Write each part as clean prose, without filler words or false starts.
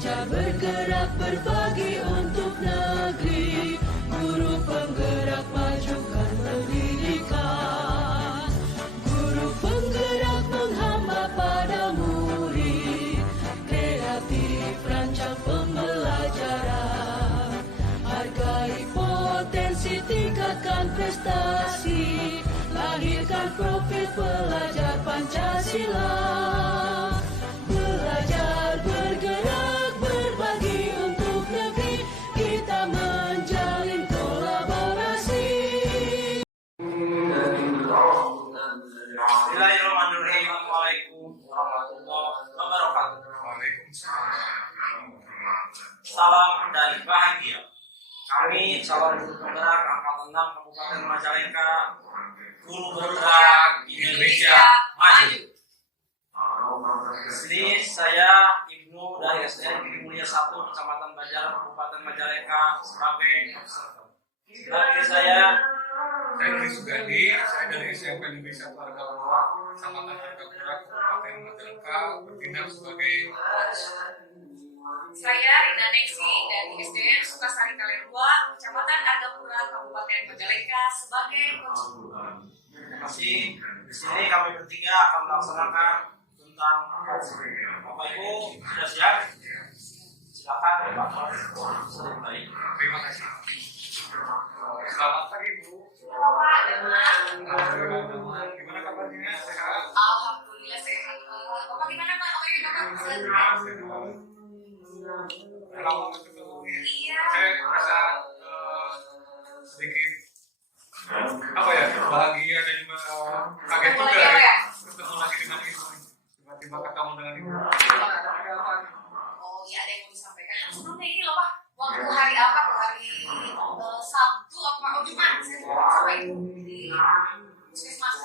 Belajar bergerak berbagi untuk negeri, guru penggerak majukan pendidikan. Guru penggerak menghamba pada murid, kreatif rancang pembelajaran. Hargai potensi, tingkatkan prestasi, lahirkan profil pelajar Pancasila. Belajar bergerak berbagi untuk negeri, kita menjalin kolaborasi. Bismillahirrahmanirrahim. Assalamualaikum warahmatullahi wabarakatuh. Salam dari bahagia. Kami calon guru penggerak Angkatan 6 Kabupaten Majalengka, guru bergerak Indonesia Maju. Di sini saya Ibnu dari SDN Negeri Mulia 1 Kecamatan Banjar Kabupaten Majalengka sebagai observer. Sebagai saya Tri Sugandi, saya dari SMP Negeri 1 Argapura, Kecamatan Argapura, Kabupaten Majalengka, bertindak sebagai coach. Saya Rina Nexi dari SDN Sukasari Kalen 2, Kecamatan Argapura, Kabupaten Majalengka sebagai coach. Terima kasih. Di sini kami bertiga akan melaksanakan tentang Bapak Ibu sudah siap? Silakan Pak Sering baik. Terima kasih. Selamat pagi Bu. Alhamdulillah. Gimana kabarnya? Sehat? Alhamdulillah sehat. Bapak gimana Pak? Oke gimana? Lama ketemu. Iya. Saya merasa sedikit apa ya, bahagia dan kaget juga ya. Ketemu lagi dengan Ibu. Tiba-tiba ketemu dengan Ibu. Oh iya, ada yang mau disampaikan. Sebelumnya ini loh Pak, waktu hari apa tuh? Hari Sabtu apa? Oh Jumat, saya sama Ibu di Puskesmas.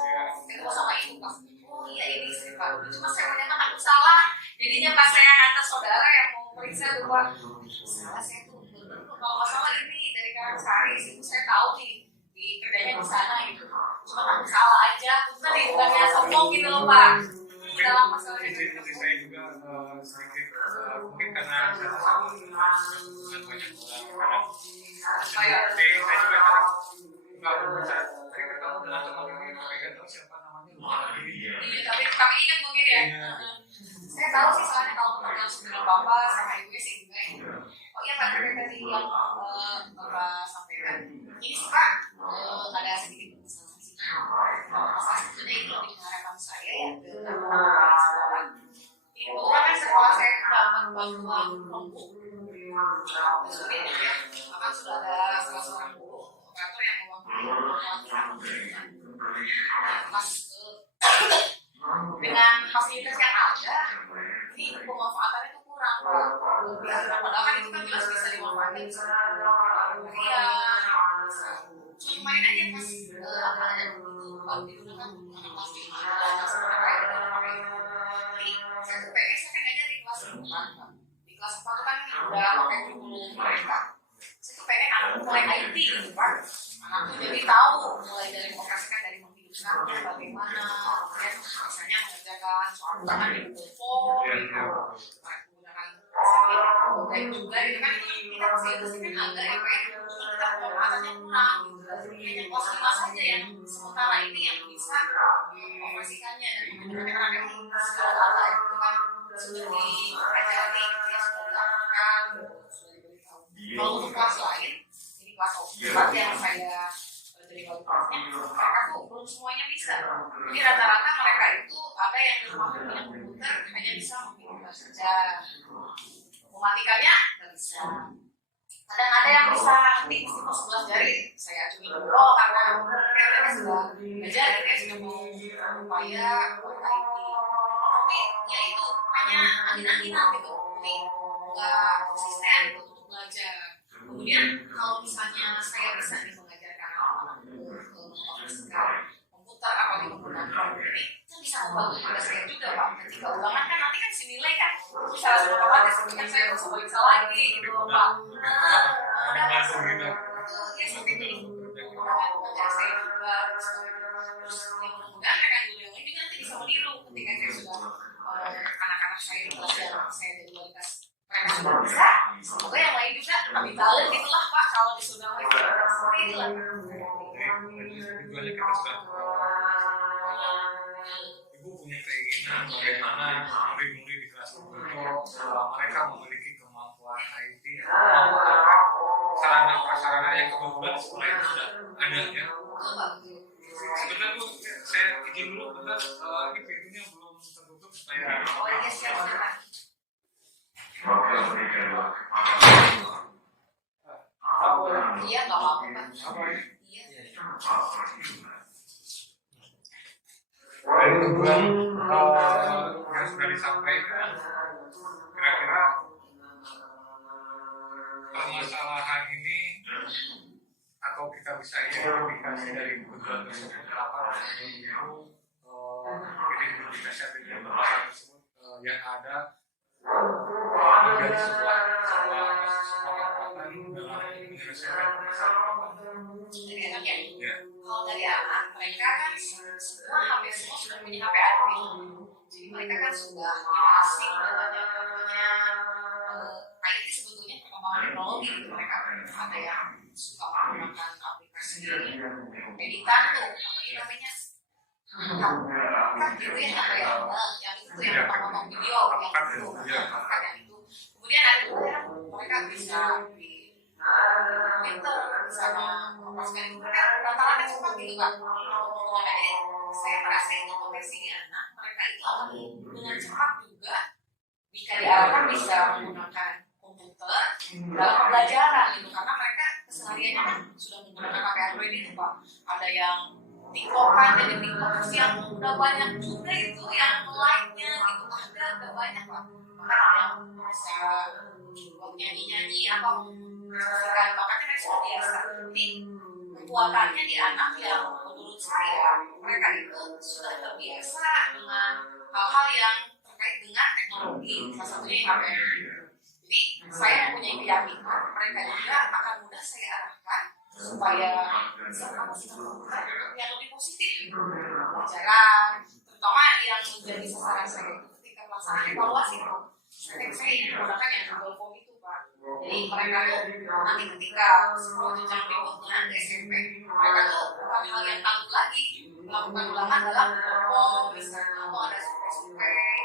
Ketemu sama Ibu Pak. Oh iya ini sih Pak. Cuma saya ternyata takut salah. Jadinya pas saya kata saudara yang mau periksa tuh Pak, salah saya tuh bener kalau masalah ini dari Karangsari sih saya tahu nih di kerjanya di sana gitu. Cuma takut salah aja. Tadi bukannya sombong gitu loh Pak. Dalam masalah Jadi saya juga sedikit mungkin karena saya sama dengan banyak orang. Saya juga kadang nggak bisa tadi ketemu dengan teman ini tapi nggak tahu siapa namanya. iya, tapi ingat mungkin ya. Saya tahu sih soalnya kalau kenal dengan Bapak sama Ibu sih enggak ya. Oh iya Pak, tadi yang Bapak sampaikan. Ini sih Pak, ada sedikit masalah sih. Masalah sebetulnya itu lebih ke harapan saya ya ke sekolah. Ini kebetulan kan sekolah saya dapat bantuan kelompok. Maksudnya ya, Bapak sudah ada salah seorang guru operator yang mewakili pas dengan fasilitas yang ada, ini pemanfaatannya itu kurang Pak. Padahal kan itu kan jelas bisa dimanfaatkan, bisa cuma kemarin aja pas ada itu baru digunakan anak kelas 5 dan sebenarnya kayak itu pakai itu. Jadi saya tuh PS saya kan ngajar di kelas 4 Pak. Di kelas 4 kan udah pakai kurikulum mereka. Saya tuh pengen anak mulai IT gitu Pak. Anak tuh jadi tahu mulai dari mengoperasikan dari menghidupkannya bagaimana, kemudian misalnya mengerjakan soal ulangan di telepon gitu, menggunakan dan juga itu kan kita fasilitas kan agak ya Pak, kita pemanfaatannya kurang gitu. Hanya kelas 5 saja yang sementara ini yang bisa mengoperasikannya dan menggunakan anak ini segala hal itu kan sudah dipelajari gitu ya, sudah dilakukan, sudah diberitahu. Kalau untuk kelas lain, ini kelas 4 yang saya jadi kualitasnya, mereka tuh belum semuanya bisa. Jadi rata-rata mereka itu ada yang di rumah punya komputer hanya bisa menggunakan saja, mematikannya nggak bisa. Kadang ada yang bisa ngetik meskipun 11 jari saya acungi dulu karena mereka sudah belajar, mereka sudah mau upaya buat IT. Tapi ya itu hanya angin-anginan gitu, tapi nggak konsisten untuk belajar. Kemudian kalau misalnya saya bisa nih mengajarkan anak-anak mengoperasikan komputer apalagi menggunakan ini, itu bisa membantu pada saya juga Pak. Ketika ulangan kan nanti kan si nilai kan bisa langsung otomatis, kan saya bisa periksa lagi gitu Pak. Udah ya seperti ini menggunakan pengajar saya juga. Terus mudah-mudahan rekan guru yang ini juga nanti bisa meniru ketika saya sudah anak-anak saya di kelas yang saya jadi kualitas mereka sudah bisa, semoga yang lain juga kami tahu gitulah Pak, kalau di Sunda seperti itulah. Tujuannya kita sudah ibu punya keinginan bagaimana murid-murid di kelas tertentu mereka memiliki kemampuan IT, sarana prasarana yang kebetulan sekolah itu sudah ada ya. Sebentar Bu, saya izin dulu bentar, ini pintunya belum tertutup supaya. Oh iya siap. Iya nggak apa-apa Pak. Iya. Dari tujuan yang sudah disampaikan, kira-kira permasalahan ini atau kita bisa identifikasi dari tujuan tersebut apa itu identifikasi dari permasalahan tersebut yang ada menjadi sebuah kekuatan dalam menyelesaikan permasalahan. Jadi enak ya. Ya. Kalau dari anak, mereka kan semua hampir semua sudah punya HP Android. Jadi mereka kan sudah asing dengan yang namanya IT sebetulnya perkembangan teknologi gitu. Mereka ada yang suka menggunakan aplikasi editan tuh, apa itu namanya? Kan gitu ya, apa ya? Yang itu yang potong video, yang itu. Kemudian ada juga yang mereka bisa di Twitter sama memasukkan mereka rata-rata cepat gitu Pak. Jadi saya merasa itu potensi anak mereka itu akan dengan cepat juga jika diarahkan bisa menggunakan komputer dalam pembelajaran gitu, karena mereka kesehariannya kan sudah menggunakan HP Android itu Pak. Ada yang TikTokan, jadi TikTokers yang udah banyak juga itu yang like-nya gitu, ada banyak Pak. Bahkan ada yang bisa nyanyi-nyanyi apa makanya mereka sudah biasa. Jadi kekuatannya di anak yang menurut saya mereka itu sudah terbiasa dengan hal-hal yang terkait dengan teknologi, salah satunya yang HP. Jadi saya mempunyai keyakinan mereka juga akan mudah saya arahkan supaya bisa menghasilkan yang lebih positif pelajaran, terutama yang menjadi sasaran saya itu ketika pelaksanaan evaluasi. Saya menggunakan yang Google Form itu Pak. Jadi mereka tuh nanti ketika sekolah jenjang berikutnya di SMP, mereka tuh bukan hal yang takut lagi melakukan ulangan dalam Google Form, misalnya atau ada survei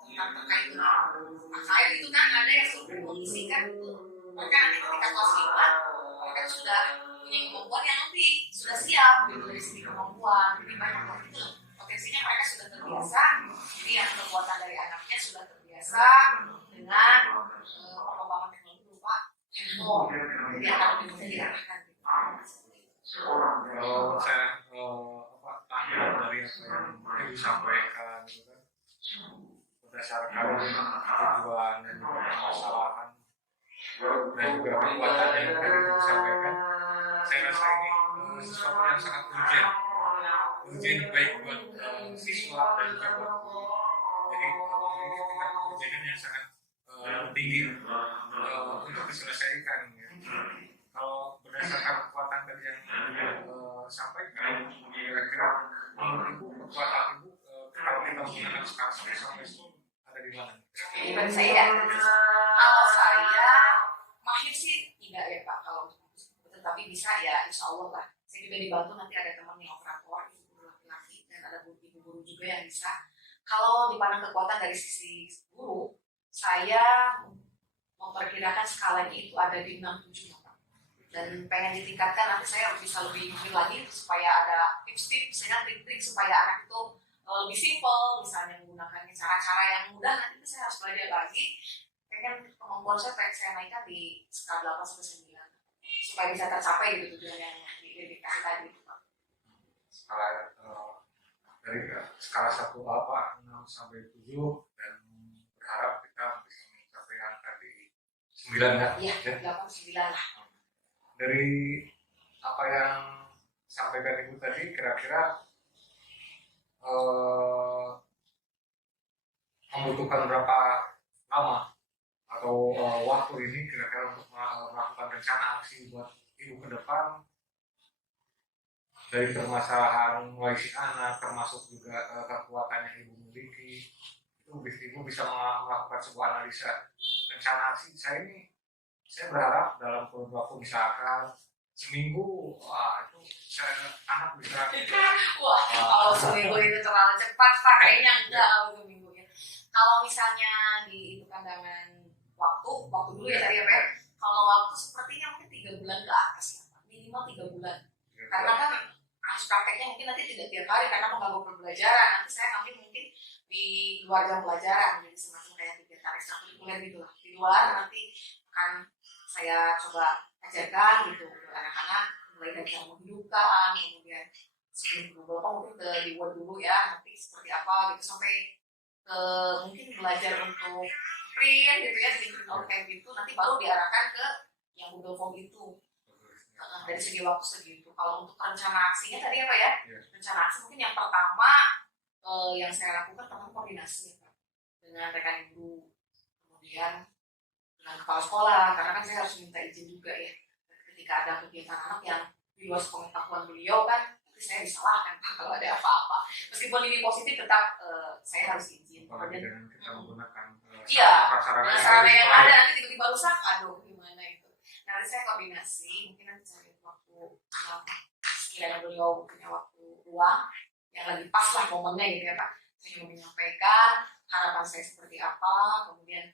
tentang terkait dengan AKM itu kan ada yang survei mengisikan itu. Mereka nanti ketika kelas 5 mereka sudah punya kemampuan yang lebih, sudah siap gitu dari segi kemampuan. Jadi banyak hal itu potensinya mereka sudah terbiasa. Jadi yang kekuatan dari anaknya sudah terbiasa dengan perkembangan teknologi berupa handphone. Jadi akan lebih mudah diarahkan. Kalau saya tanya dari apa yang disampaikan gitu kan, berdasarkan tujuan dan juga permasalahan dan juga kekuatan yang tadi disampaikan, saya rasa ini sesuatu yang sangat urgent baik buat siswa dan juga buat guru. Jadi ini tingkat keurgentan yang sangat tinggi untuk diselesaikan ya. Kalau berdasarkan kekuatan tadi yang sampaikan, kira-kira menurut Ibu kekuatan Ibu kalau kita menggunakan skala sampai itu ada di mana? Bagi saya, kalau saya mahir sih tidak ya Pak, kalau tetapi bisa ya insya Allah lah. Saya juga dibantu nanti ada teman yang operator, ibu laki-laki dan ada ibu guru juga yang bisa. Kalau dipandang kekuatan dari sisi guru, saya memperkirakan skalanya itu ada di 6-7 Pak. Dan pengen ditingkatkan nanti saya bisa lebih mungkin lagi supaya ada tips-tips, misalnya trik-trik supaya anak itu lebih simple, misalnya menggunakan cara-cara yang mudah. Nanti saya harus belajar lagi. Pengen kemampuan saya pengen saya naikkan di skala 8-9 supaya bisa tercapai gitu tujuan yang diidentifikasi tadi itu Pak. Skala dari skala 1 apa 6 sampai 7 dan berharap kita bisa mencapai angka di 9 ya. Iya, 8-9 lah. Dari apa yang disampaikan Ibu tadi, kira-kira membutuhkan berapa lama atau waktu ini kira-kira untuk melakukan rencana aksi buat Ibu ke depan dari permasalahan mulai si anak termasuk juga kekuatan yang Ibu miliki, itu ibu bisa melakukan sebuah analisa rencana aksi saya ini. Saya berharap dalam kurun waktu misalkan seminggu, itu anak bisa. Wah, kalau seminggu itu terlalu cepat Pak, kayaknya enggak kalau seminggu ya. Kalau misalnya di itu pandangan waktu dulu ya tadi ya Pak. Kalau waktu sepertinya mungkin 3 bulan ke atas ya Pak, minimal 3 bulan. Karena kan harus prakteknya mungkin nanti tidak tiap hari karena mengganggu pembelajaran. Nanti saya ngambil mungkin di luar jam pelajaran, jadi semacam kayak kegiatan ekstrakurikuler gitu lah. Di luar nanti akan saya coba ajarkan gitu anak-anak mulai dari cara menghidupkan, kemudian sebelum beberapa mungkin ke di Word dulu ya nanti seperti apa gitu sampai ke mungkin belajar untuk print gitu ya bikin out kayak gitu nanti baru diarahkan ke yang Google Form itu. Dari segi waktu segitu. Kalau untuk rencana aksinya tadi apa ya? Rencana aksi mungkin yang pertama yang saya lakukan pertama koordinasi ya, Pak. Dengan rekan guru, kemudian dengan kepala sekolah karena kan saya harus minta izin juga ya ketika ada kegiatan anak yang di luar pengetahuan beliau kan nanti saya disalahkan kalau ada apa-apa meskipun ini positif tetap saya harus izin. Apalagi dengan kita menggunakan sarana yang ada nanti tiba-tiba rusak, aduh gimana itu. Nanti saya koordinasi mungkin nanti cari waktu sekiranya beliau punya waktu luang yang lagi pas lah momennya gitu ya Pak. Saya mau menyampaikan harapan saya seperti apa, kemudian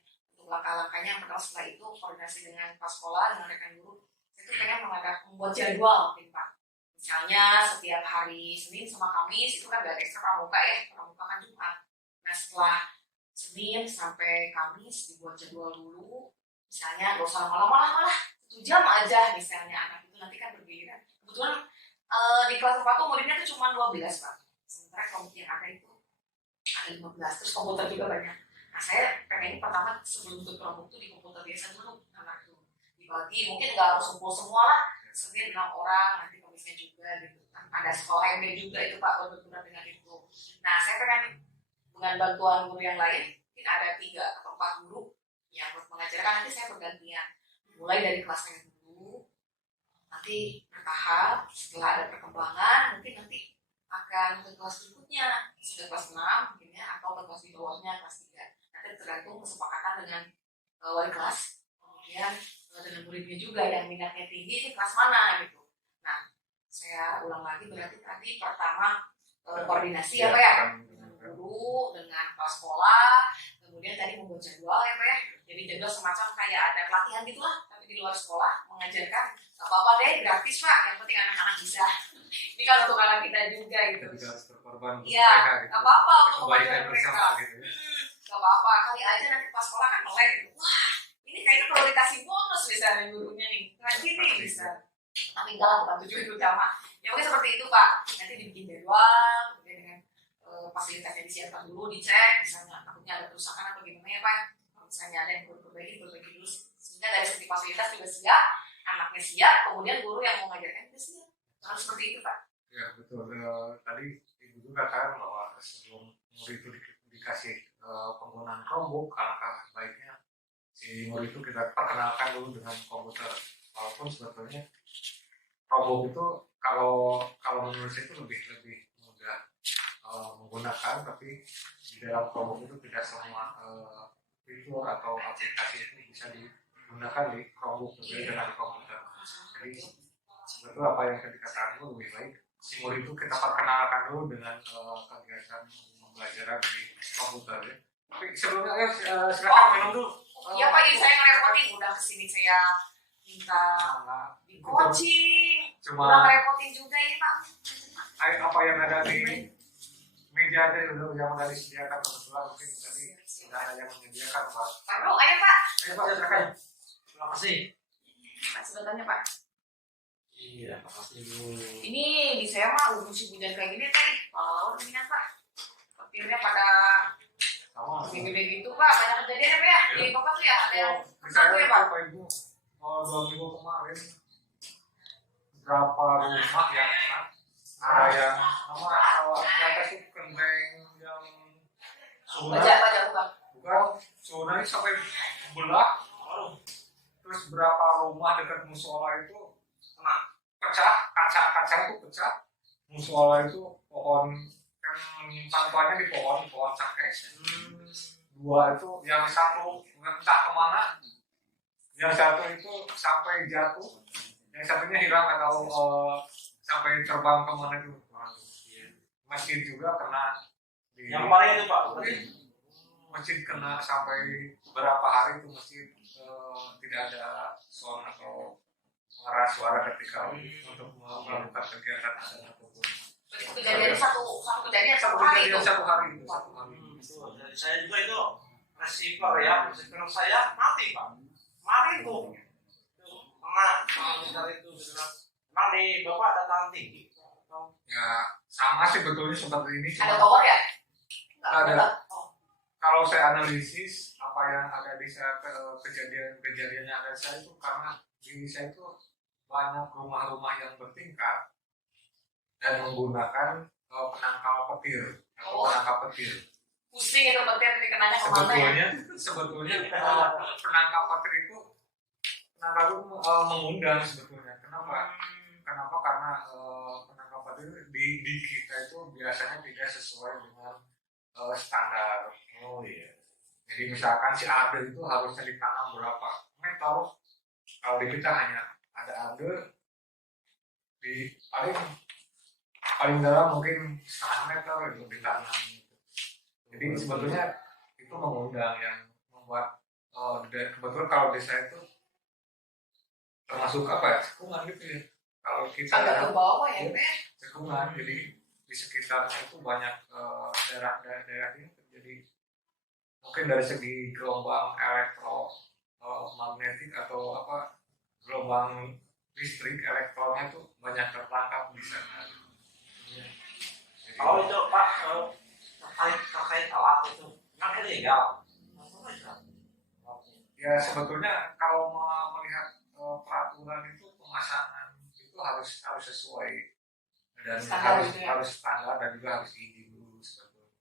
langkah-langkahnya yang pertama setelah itu koordinasi dengan kepala sekolah dengan rekan guru saya tuh pengen membuat jadwal mungkin Pak misalnya setiap hari Senin sama Kamis itu kan ada ekstra pramuka ya pramuka kan Jumat nah setelah Senin sampai Kamis dibuat jadwal dulu misalnya gak usah malah 1 jam aja misalnya anak itu nanti kan bergiliran kebetulan di kelas 4 tuh muridnya tuh cuma 12 Pak sementara komputer yang ada itu ada 15 terus komputer juga banyak. Nah saya pengen pertama sebelum ke kelompok itu di komputer biasa dulu anak itu dibagi mungkin nggak harus kumpul semua lah sekitar 6 orang nanti komisnya juga gitu kan ada sekolah MB juga itu Pak berbenturan dengan itu. Nah saya pengen dengan bantuan guru yang lain mungkin ada 3 atau 4 guru yang buat mengajarkan nanti saya bergantian mulai dari kelas saya dulu nanti bertahap setelah ada perkembangan mungkin nanti akan ke kelas berikutnya sudah kelas 6 mungkin ya atau ke kelas di bawahnya kelas 3 tergantung kesepakatan dengan wali kelas kemudian dengan muridnya juga yang minatnya tinggi ini kelas mana gitu. Nah saya ulang lagi berarti tadi pertama koordinasi ya Pak ya dengan guru dengan kepala sekolah kemudian tadi membuat jadwal ya Pak ya jadi jadwal semacam kayak ada pelatihan gitulah tapi di luar sekolah mengajarkan gak apa-apa deh gratis Pak yang penting anak-anak bisa ini kan untuk anak kita juga gitu kita harus berkorban iya gitu. gak apa-apa untuk kebaikan mereka bersama gitu ya. Gak apa-apa, kali aja nanti pas sekolah kan melek gitu. Wah, ini kayaknya perlu dikasih bonus misalnya gurunya nih. Nanti nih bisa. Tapi enggak lah, bukan tujuan utama. Ya mungkin seperti itu Pak. Nanti dibikin jadwal, kemudian dengan fasilitasnya disiapkan dulu, dicek. Misalnya takutnya ada kerusakan atau gimana ya Pak. Kalau misalnya ada yang perlu diperbaiki dulu. Sehingga dari segi fasilitas juga siap, anaknya siap, kemudian guru yang mau ngajarkan juga siap. Harus seperti itu Pak. Ya betul. Tadi Ibu juga katakan bahwa sebelum murid itu dikasih penggunaan Chromebook, alangkah baiknya si murid itu kita perkenalkan dulu dengan komputer. Walaupun sebetulnya Chromebook itu kalau menurut saya itu lebih mudah menggunakan, tapi di dalam Chromebook itu tidak semua fitur atau aplikasi itu bisa digunakan di Chromebook berbeda dengan komputer. Jadi sebetulnya apa yang tadi dikatakan itu lebih baik si murid itu kita perkenalkan dulu dengan kegiatan pembelajaran di komputer ya. Tapi sebelumnya silakan minum dulu. Iya Pak, ini saya ngerepotin udah kesini saya minta di coaching. Udah ngerepotin juga ini Pak. Apa yang ada di meja tadi yang udah disediakan kebetulan mungkin tadi sudah ada yang menyediakan Pak. Ayo Pak. Ayo Pak, silakan. Terima kasih. Pak sebenarnya Pak. Iya, makasih Bu. Ini di saya mah musim hujan kayak gini teh, kalau ini Pak. Papirnya pada gede-gede gitu Pak, banyak kejadian ya Pak ya? Di Bapak tuh ya, ada yang satu ya Pak? Bapak Ibu, 2 minggu kemarin berapa rumah yang kena, ada yang apa sih kenteng yang Baca bukan zona ini sampai belah, terus berapa rumah dekat musola itu kena pecah, kaca itu pecah, musola itu pohon menyimpan tuanya di pohon cengkeh. Dua itu, yang satu entah kemana, yang satu itu sampai jatuh, yang satunya hilang atau sampai terbang kemana itu. Masjid juga kena di, Yang kemarin itu Pak. masjid kena sampai berapa hari itu masjid tidak ada sound atau mengeras suara ketika untuk melakukan kegiatan azan ataupun Kejadian satu kejadian satu hari kejadian itu. satu hari itu. Dari saya juga itu receiver saya mati Pak. Mati itu. Karena dari itu memang di Bapak ada tangan tinggi. Ya sama sih betulnya seperti ini. Ada tower ya? Ada. Oh. Kalau saya analisis apa yang ada di saya kejadian yang ada di saya itu karena di saya itu banyak rumah-rumah yang bertingkat dan menggunakan penangkal petir atau penangkap petir. Pusing itu petir dikenanya kemana ya? Sebetulnya penangkap petir itu mengundang sebetulnya. Kenapa? Karena penangkap petir di kita itu biasanya tidak sesuai dengan standar. Oh iya. Jadi misalkan si ade itu harusnya ditanam berapa meter, kalau di kita hanya ada ade di paling dalam mungkin setengah meter itu ditanam. Jadi sebetulnya itu mengundang yang membuat kebetulan kalau desa itu termasuk apa ya, cekungan gitu ya. Kalau kita Agak ke bawah ya, cekungan, jadi di sekitarnya itu banyak daerah-daerah ini terjadi mungkin dari segi gelombang elektromagnetik atau apa gelombang listrik elektronnya itu banyak tertangkap di sana. Kalau itu Pak terkait alat itu kan ilegal. Ya sebetulnya kalau melihat peraturan itu pemasangan itu harus sesuai dan Standar gitu ya? harus standar dan juga harus izin dulu sebetulnya.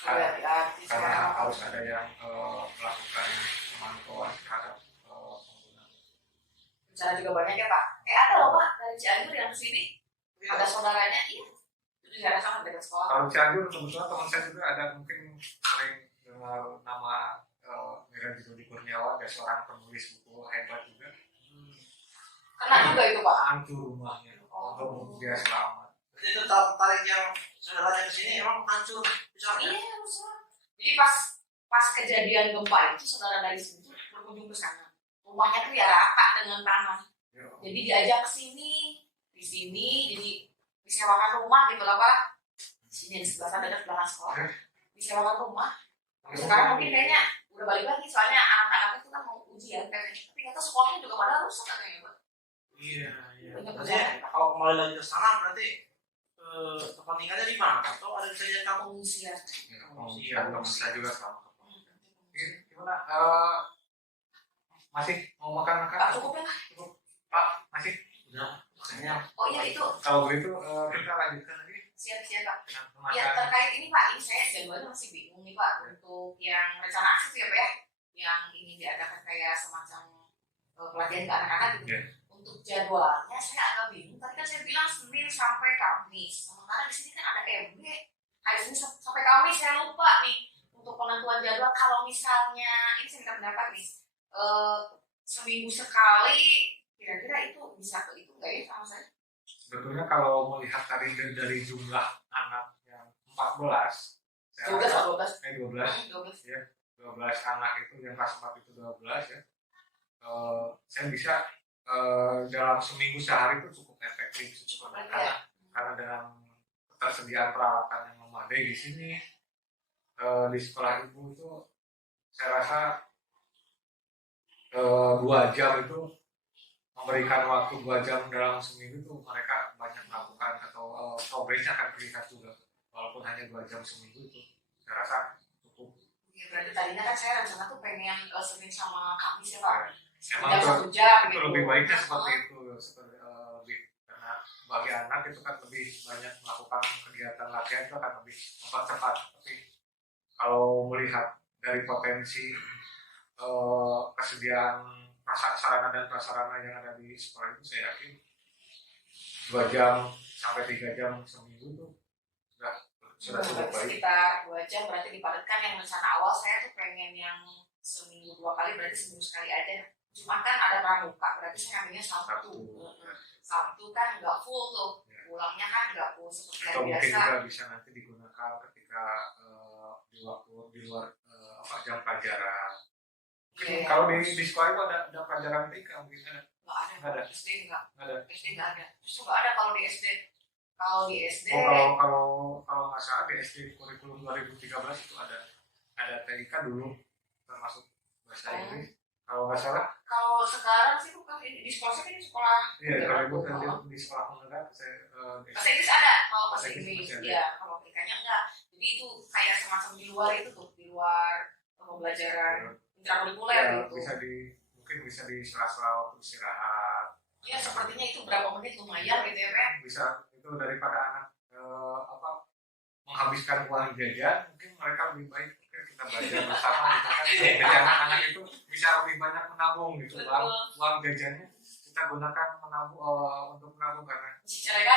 Hati-hati Karena sekarang. harus ada yang melakukan pemantauan terhadap pengguna. Rencana juga banyak ya Pak. Ada loh Pak dari Cianjur yang kesini. Ada saudaranya, iya. Itu di daerah sana dekat sekolah. Kalau Cianjur kebetulan teman saya juga ada mungkin sering dengar nama Mira Juduli Kurniawan, dia seorang penulis buku hebat juga. Kena juga itu Pak. Hancur rumahnya untuk dia selamat. Jadi itu tarik yang saudaranya ke sini emang hancur bisa Iya, rusak. Jadi pas kejadian gempa itu saudara dari sini tuh berkunjung ke sana. Rumahnya tuh ya rata dengan tanah. Jadi diajak ke sini, di sini, jadi disewakan rumah gitu lah Pak. Di sini di sebelah sana dekat belakang sekolah. Disewakan rumah. Sekarang mungkin kayaknya udah balik lagi soalnya anak-anak itu kan mau ujian katanya. Tapi ternyata sekolahnya juga pada rusak katanya Pak. Iya. Banyak Berarti bencana. kalau kembali lagi ke sana berarti tempat tinggalnya di mana? Atau ada kejadian kamu? Pengungsian. Pengungsian teman saya juga sama. Gimana? Masih mau makan? Pak cukup ya Pak? Pak, masih? Udah, makanya Oh iya itu. Kalau begitu kita lanjutkan lagi Siap-siap Pak. dengan Ya makan. terkait ini Pak, ini saya jadwalnya masih bingung nih Pak untuk yang rencana aksi tuh ya Pak ya, yang ingin diadakan kayak semacam pelatihan ke anak-anak gitu. Iya. Untuk jadwalnya saya agak bingung. Tadi kan saya bilang Senin sampai Kamis, sementara di sini kan ada MB hari Senin sampai Kamis. Saya lupa nih untuk penentuan jadwal. Kalau misalnya ini saya minta pendapat nih, seminggu sekali kira-kira itu bisa ke itu nggak ya sama saya? Sebetulnya kalau melihat dari jumlah anak yang 14, saya 12 rasa- atau 12? 12 12. 12 anak itu yang kelas 4 itu 12 ya. Saya bisa dalam seminggu sehari itu cukup efektif karena dengan ketersediaan peralatan yang memadai di sini di sekolah ibu itu saya rasa 2 jam itu memberikan waktu 2 jam dalam seminggu itu mereka banyak melakukan atau progresnya akan terlihat juga walaupun hanya 2 jam seminggu itu saya rasa cukup. Ya, berarti tadinya kan saya rencana tuh pengen Senin sama Kamis ya Pak. Emang Jam itu, 1 jam itu gitu. lebih baiknya seperti itu lebih karena bagi anak itu kan lebih banyak melakukan kegiatan latihan itu akan lebih cepat. Tapi kalau melihat dari potensi kesediaan sarana dan prasarana yang ada di sekolah itu saya yakin 2 jam sampai 3 jam seminggu tuh sudah cukup baik. Sekitar 2 jam berarti dipadatkan. Yang rencana awal saya tuh pengen yang seminggu 2 kali, berarti seminggu sekali aja. Cuma kan ada pramuka, berarti saya ambilnya Sabtu. Sabtu kan nggak full tuh, pulangnya kan nggak full seperti Atau hari mungkin biasa. juga bisa nanti digunakan ketika di luar jam pelajaran. Iya. Kalau di sekolah itu ada pelajaran TK mungkin ada. Nggak ada. SD nggak. Nggak ada. SD nggak ada. Justru nggak ada kalau di SD. Kalau di SD. Kalau nggak salah di SD kurikulum 2013 itu ada TK dulu termasuk bahasa Inggris. Kalau nggak salah. Kalau sekarang sih bukan di sekolah saya kan di sekolah. Iya, kalau ibu kan di sekolah menengah Bahasa Inggris ada. Kalau bahasa Bahasa Inggris Inggris, masih ada. ya. Kalau TK-nya enggak. Jadi itu kayak semacam di luar itu tuh, di luar pembelajaran intrakurikuler gitu. mungkin bisa di sela-sela waktu istirahat. Ya sepertinya itu berapa menit lumayan gitu ya Pak. Bisa itu daripada anak menghabiskan uang jajan, mungkin mereka lebih baik kita belajar bersama gitu kan. Jadi anak-anak itu bisa lebih banyak menabung gitu. Uang jajannya kita gunakan untuk menabung karena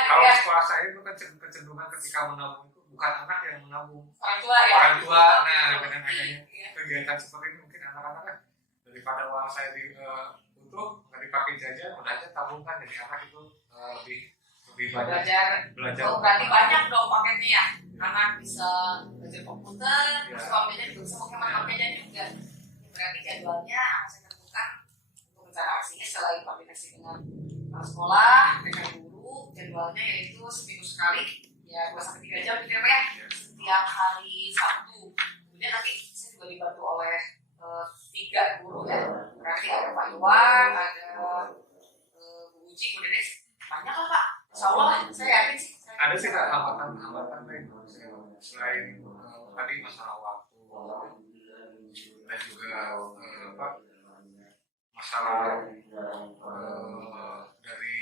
kalau ya. sekolah saya itu kan kecenderungan ketika menabung itu bukan anak yang menabung, Orang tua ya. orang tua. Nah, dengan adanya kegiatan seperti ini mungkin anak-anak kan daripada uang saya butuh nggak dipakai jajan, udah aja tabungkan, jadi anak itu lebih banyak belajar. Oh, berarti banyak dong paketnya ya. Anak bisa belajar komputer, Ya. suaminya juga bisa pakai paketnya juga. Berarti jadwalnya akan saya tentukan untuk rencana aksinya selain koordinasi dengan sekolah, dengan guru, jadwalnya yaitu seminggu sekali, ya 2-3 jam gitu ya Pak ya. Setiap hari Sabtu. Kemudian nanti saya juga dibantu oleh 3 guru ya. Berarti ada Pak Iwan, ada Bu Uji, kemudian banyak lah Pak. Insya Allah saya yakin sih. Ada sih Kak, hambatan lain selain tadi masalah waktu dan juga masalah dari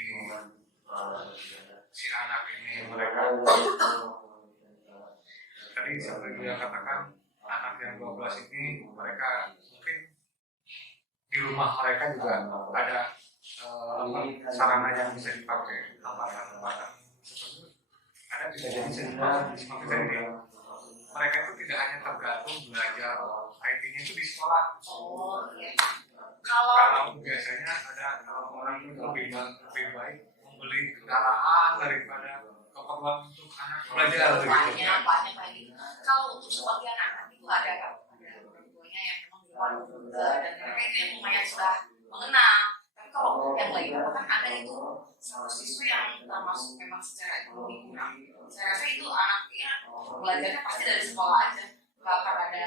si anak ini, mereka tadi seperti yang katakan anak yang 12 ini mereka mungkin di rumah mereka juga ada sarana yang bisa dipakai, hambatan seperti ada bisa jadi sehingga seperti tadi mereka itu tidak hanya tergantung belajar IT-nya itu di sekolah. Oh iya. Kalau biasanya ada orang itu lebih baik membeli kendaraan daripada keperluan untuk anak belajar. Banyak lagi. Kalau untuk sebagian anak itu ada orang tuanya yang memang di luar juga, dan mereka itu yang lumayan sudah mengenal. Tapi kalau untuk yang lain bahkan ada itu siswa yang termasuk memang secara ekonomi kurang. Saya rasa itu anaknya belajarnya pasti dari sekolah aja. Nggak akan ada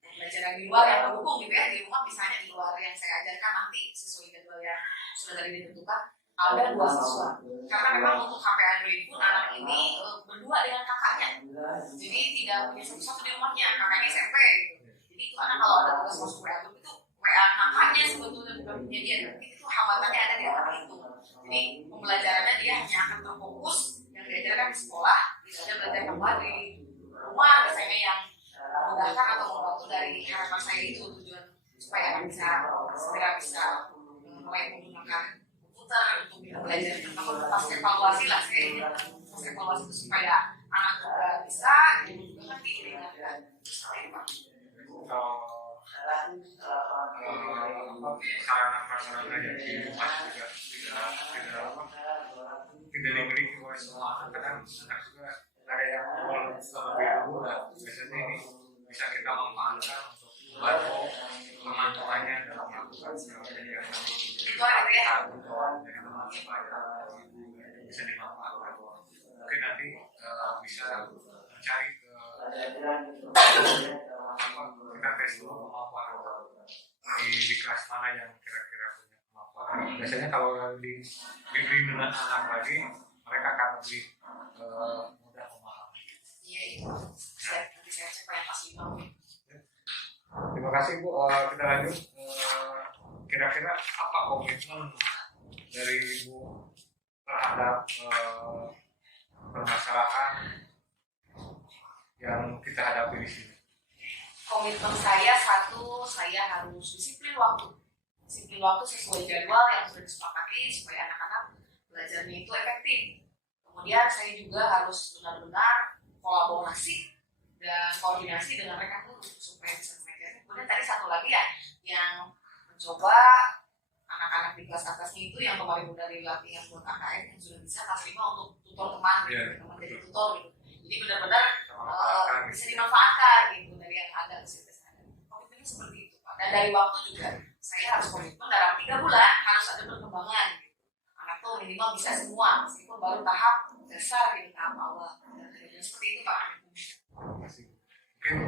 pelajaran di luar yang mendukung gitu ya. Di rumah misalnya di luar yang saya ajarkan nanti sesuai jadwal yang sudah tadi ditentukan ada 2 siswa. Karena memang untuk HP Android pun anak ini berdua dengan kakaknya. Jadi tidak punya satu-satu di rumahnya, kakaknya SMP gitu. Jadi itu anak kalau ada tugas masuk WA group itu WA kakaknya sebetulnya bukan punya dia. Tapi itu hambatannya ada di anak itu. Jadi pembelajarannya dia hanya akan terfokus yang diajarkan di sekolah, tidak ada belajar tambah di rumah biasanya yang memudahkan atau membantu dari harapan saya itu tujuan supaya anak bisa segera bisa mulai menggunakan komputer untuk belajar. Namun pas evaluasi lah saya ingin pas evaluasi itu supaya anak juga bisa dan juga kan diingatkan. Sarana-sarana yang di rumah juga tidak dimiliki oleh semua anak. Kadang anak juga ada yang lebih dulu lah. Biasanya ini bisa kita manfaatkan untuk membantu teman-temannya dalam melakukan segala kegiatan. Itu ada ya. Bisa dimanfaatkan. Mungkin nanti bisa mencari kita tes dulu kemampuan di kelas mana yang kira-kira punya kemampuan. Biasanya kalau dibimbing dengan anak lagi, mereka akan lebih mudah memahami. Iya itu. Nanti saya cek yang pasti mau. Terima kasih Bu. Kita lanjut. Kira-kira apa komitmen dari Ibu terhadap permasalahan yang kita hadapi di sini? Komitmen saya satu, saya harus disiplin waktu sesuai jadwal yang sudah disepakati supaya anak-anak belajarnya itu efektif. Kemudian saya juga harus benar-benar kolaborasi dan koordinasi dengan rekan guru supaya bisa mengajarkan. Kemudian tadi satu lagi ya, yang mencoba anak-anak di kelas atasnya itu yang kemarin udah dilatih yang buat KKN yang sudah bisa kelas 5 untuk tutor teman, teman jadi tutor gitu. Jadi benar-benar bisa dimanfaatkan gitu dari yang ada di situ. Komitmennya seperti itu Pak. Dan dari waktu juga saya harus komitmen dalam 3 bulan harus ada perkembangan. Gitu. Anak tuh minimal bisa semua meskipun baru tahap dasar di tahap awal. Dan seperti itu Pak. Mungkin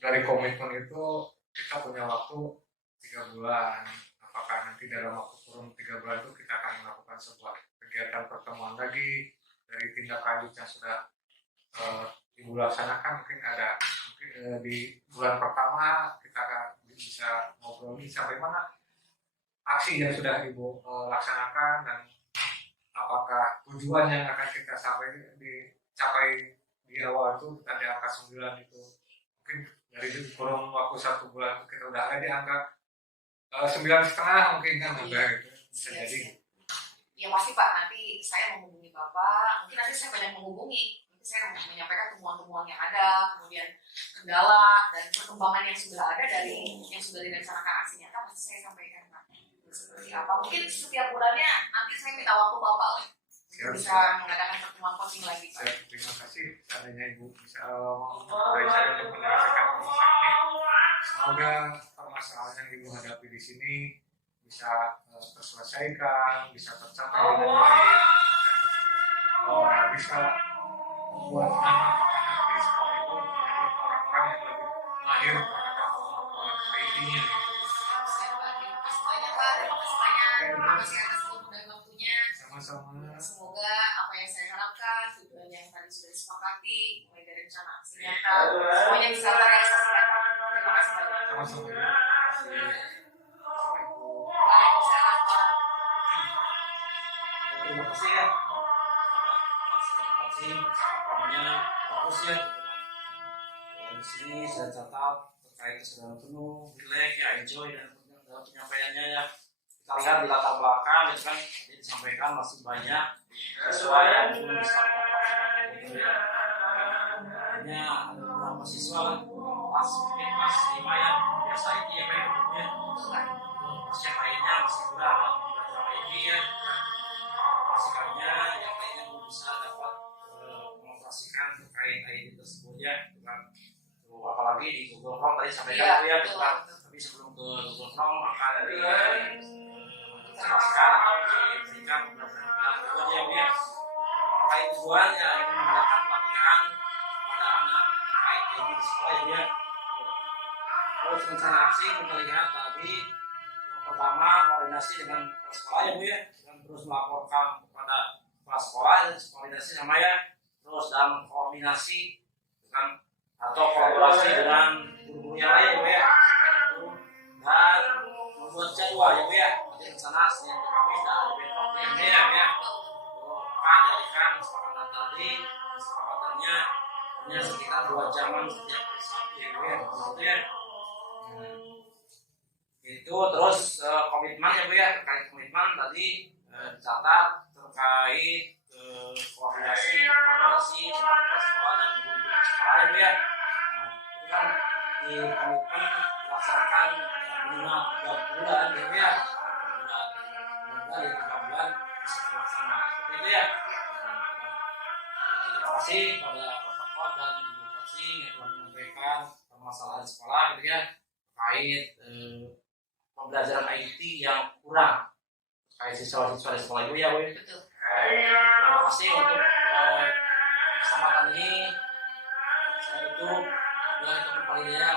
dari komitmen itu kita punya waktu 3 bulan. Apakah nanti dalam waktu kurun 3 bulan itu kita akan melakukan sebuah kegiatan pertemuan lagi dari tindak lanjut yang sudah ibu laksanakan, mungkin ada di bulan pertama kita akan bisa ngobrol sampai mana aksi yang sudah ibu laksanakan dan apakah tujuan yang akan kita dicapai di awal itu kita di angka 9 itu mungkin dari kurun waktu 1 bulan kita udah ada di angka 9,5 mungkin kan udah gitu bisa jadi. Ya pasti Pak, nanti saya menghubungi Bapak, mungkin nanti saya banyak menghubungi, nanti saya menyampaikan temuan-temuan yang ada, kemudian kendala dan perkembangan yang sudah ada dari yang sudah direncanakan aksi nyata pasti saya sampaikan Pak. Seperti apa? Mungkin setiap bulannya nanti saya minta waktu Bapak bisa mengadakan pertemuan coaching lagi Pak. Terima kasih seandainya Ibu bisa memulai saya untuk menyelesaikan permasalahan ini. Semoga permasalahan yang Ibu hadapi di sini bisa terselesaikan, bisa tercapai dengan baik dan bisa membuat anak-anak di sekolah itu menjadi orang-orang yang lebih mahir terhadap kemampuan IT-nya. Terima kasih banyak Pak, terima kasih banyak, terima kasih atas waktu dan waktunya. Sama-sama. Semoga apa yang saya harapkan, tujuan yang tadi sudah disepakati, mulai dari rencana aksi nyata, semuanya bisa terrealisasikan Pak. Terima kasih banyak. Sama-sama. Waalaikumsalam Pak. Terima kasih ya coaching percakapannya bagus ya. Di sini saya catat terkait kesadaran penuh, relax ya, enjoy dan dalam penyampaiannya ya. Kita lihat di latar belakang itu kan disampaikan masih banyak siswa yang belum bisa mengoperasikan komputer ya. Hanya ada beberapa siswa lah kelas 5 yang biasa IT ya kayak ya. Pas yang lainnya masih kurang belajar IT ya. Pastikannya yang lainnya belum bisa dapat mengoperasikan terkait IT tersebut ya. Apalagi di Google Chrome tadi sampaikan ya, tapi sebelum ke Google Chrome akan dijelaskan atau diberikan pembelajaran berikutnya ya. Terkait tujuannya ini mengadakan pelatihan pada anak terkait IT di sekolah ya. Terus rencana aksi kita lihat tadi yang pertama koordinasi dengan kepala sekolah ya Bu ya, dan terus melaporkan kepada kepala sekolah dan koordinasi sama ya, terus dalam koordinasi dengan atau kolaborasi dengan guru-guru yang lain Bu ya, dan membuat jadwal ya Bu ya, nanti rencana Senin ke Kamis dan ada besok ya Bu ya. Maka jadikan kesepakatan tadi, kesepakatannya hanya sekitar 2 jaman setiap hari Sabtu ya Bu ya, gitu ya. Itu terus komitmen ya Bu ya, terkait komitmen tadi dicatat terkait koordinasi dengan kepala sekolah dan guru sekolah ya Bu ya. Itu kan di komitmen dilaksanakan minimal 3 bulan ya Bu ya. Semoga di 3 bulan bisa terlaksana seperti itu ya. Terima kasih pada protokol dan ibu coaching yang telah menyampaikan permasalahan sekolah gitu ya, terkait pembelajaran IT yang kurang terkait siswa-siswa di sekolah itu ya Bu. Betul. Terima kasih untuk kesempatan ini. Saya tutup. Wabillahi taufiq wal hidayah.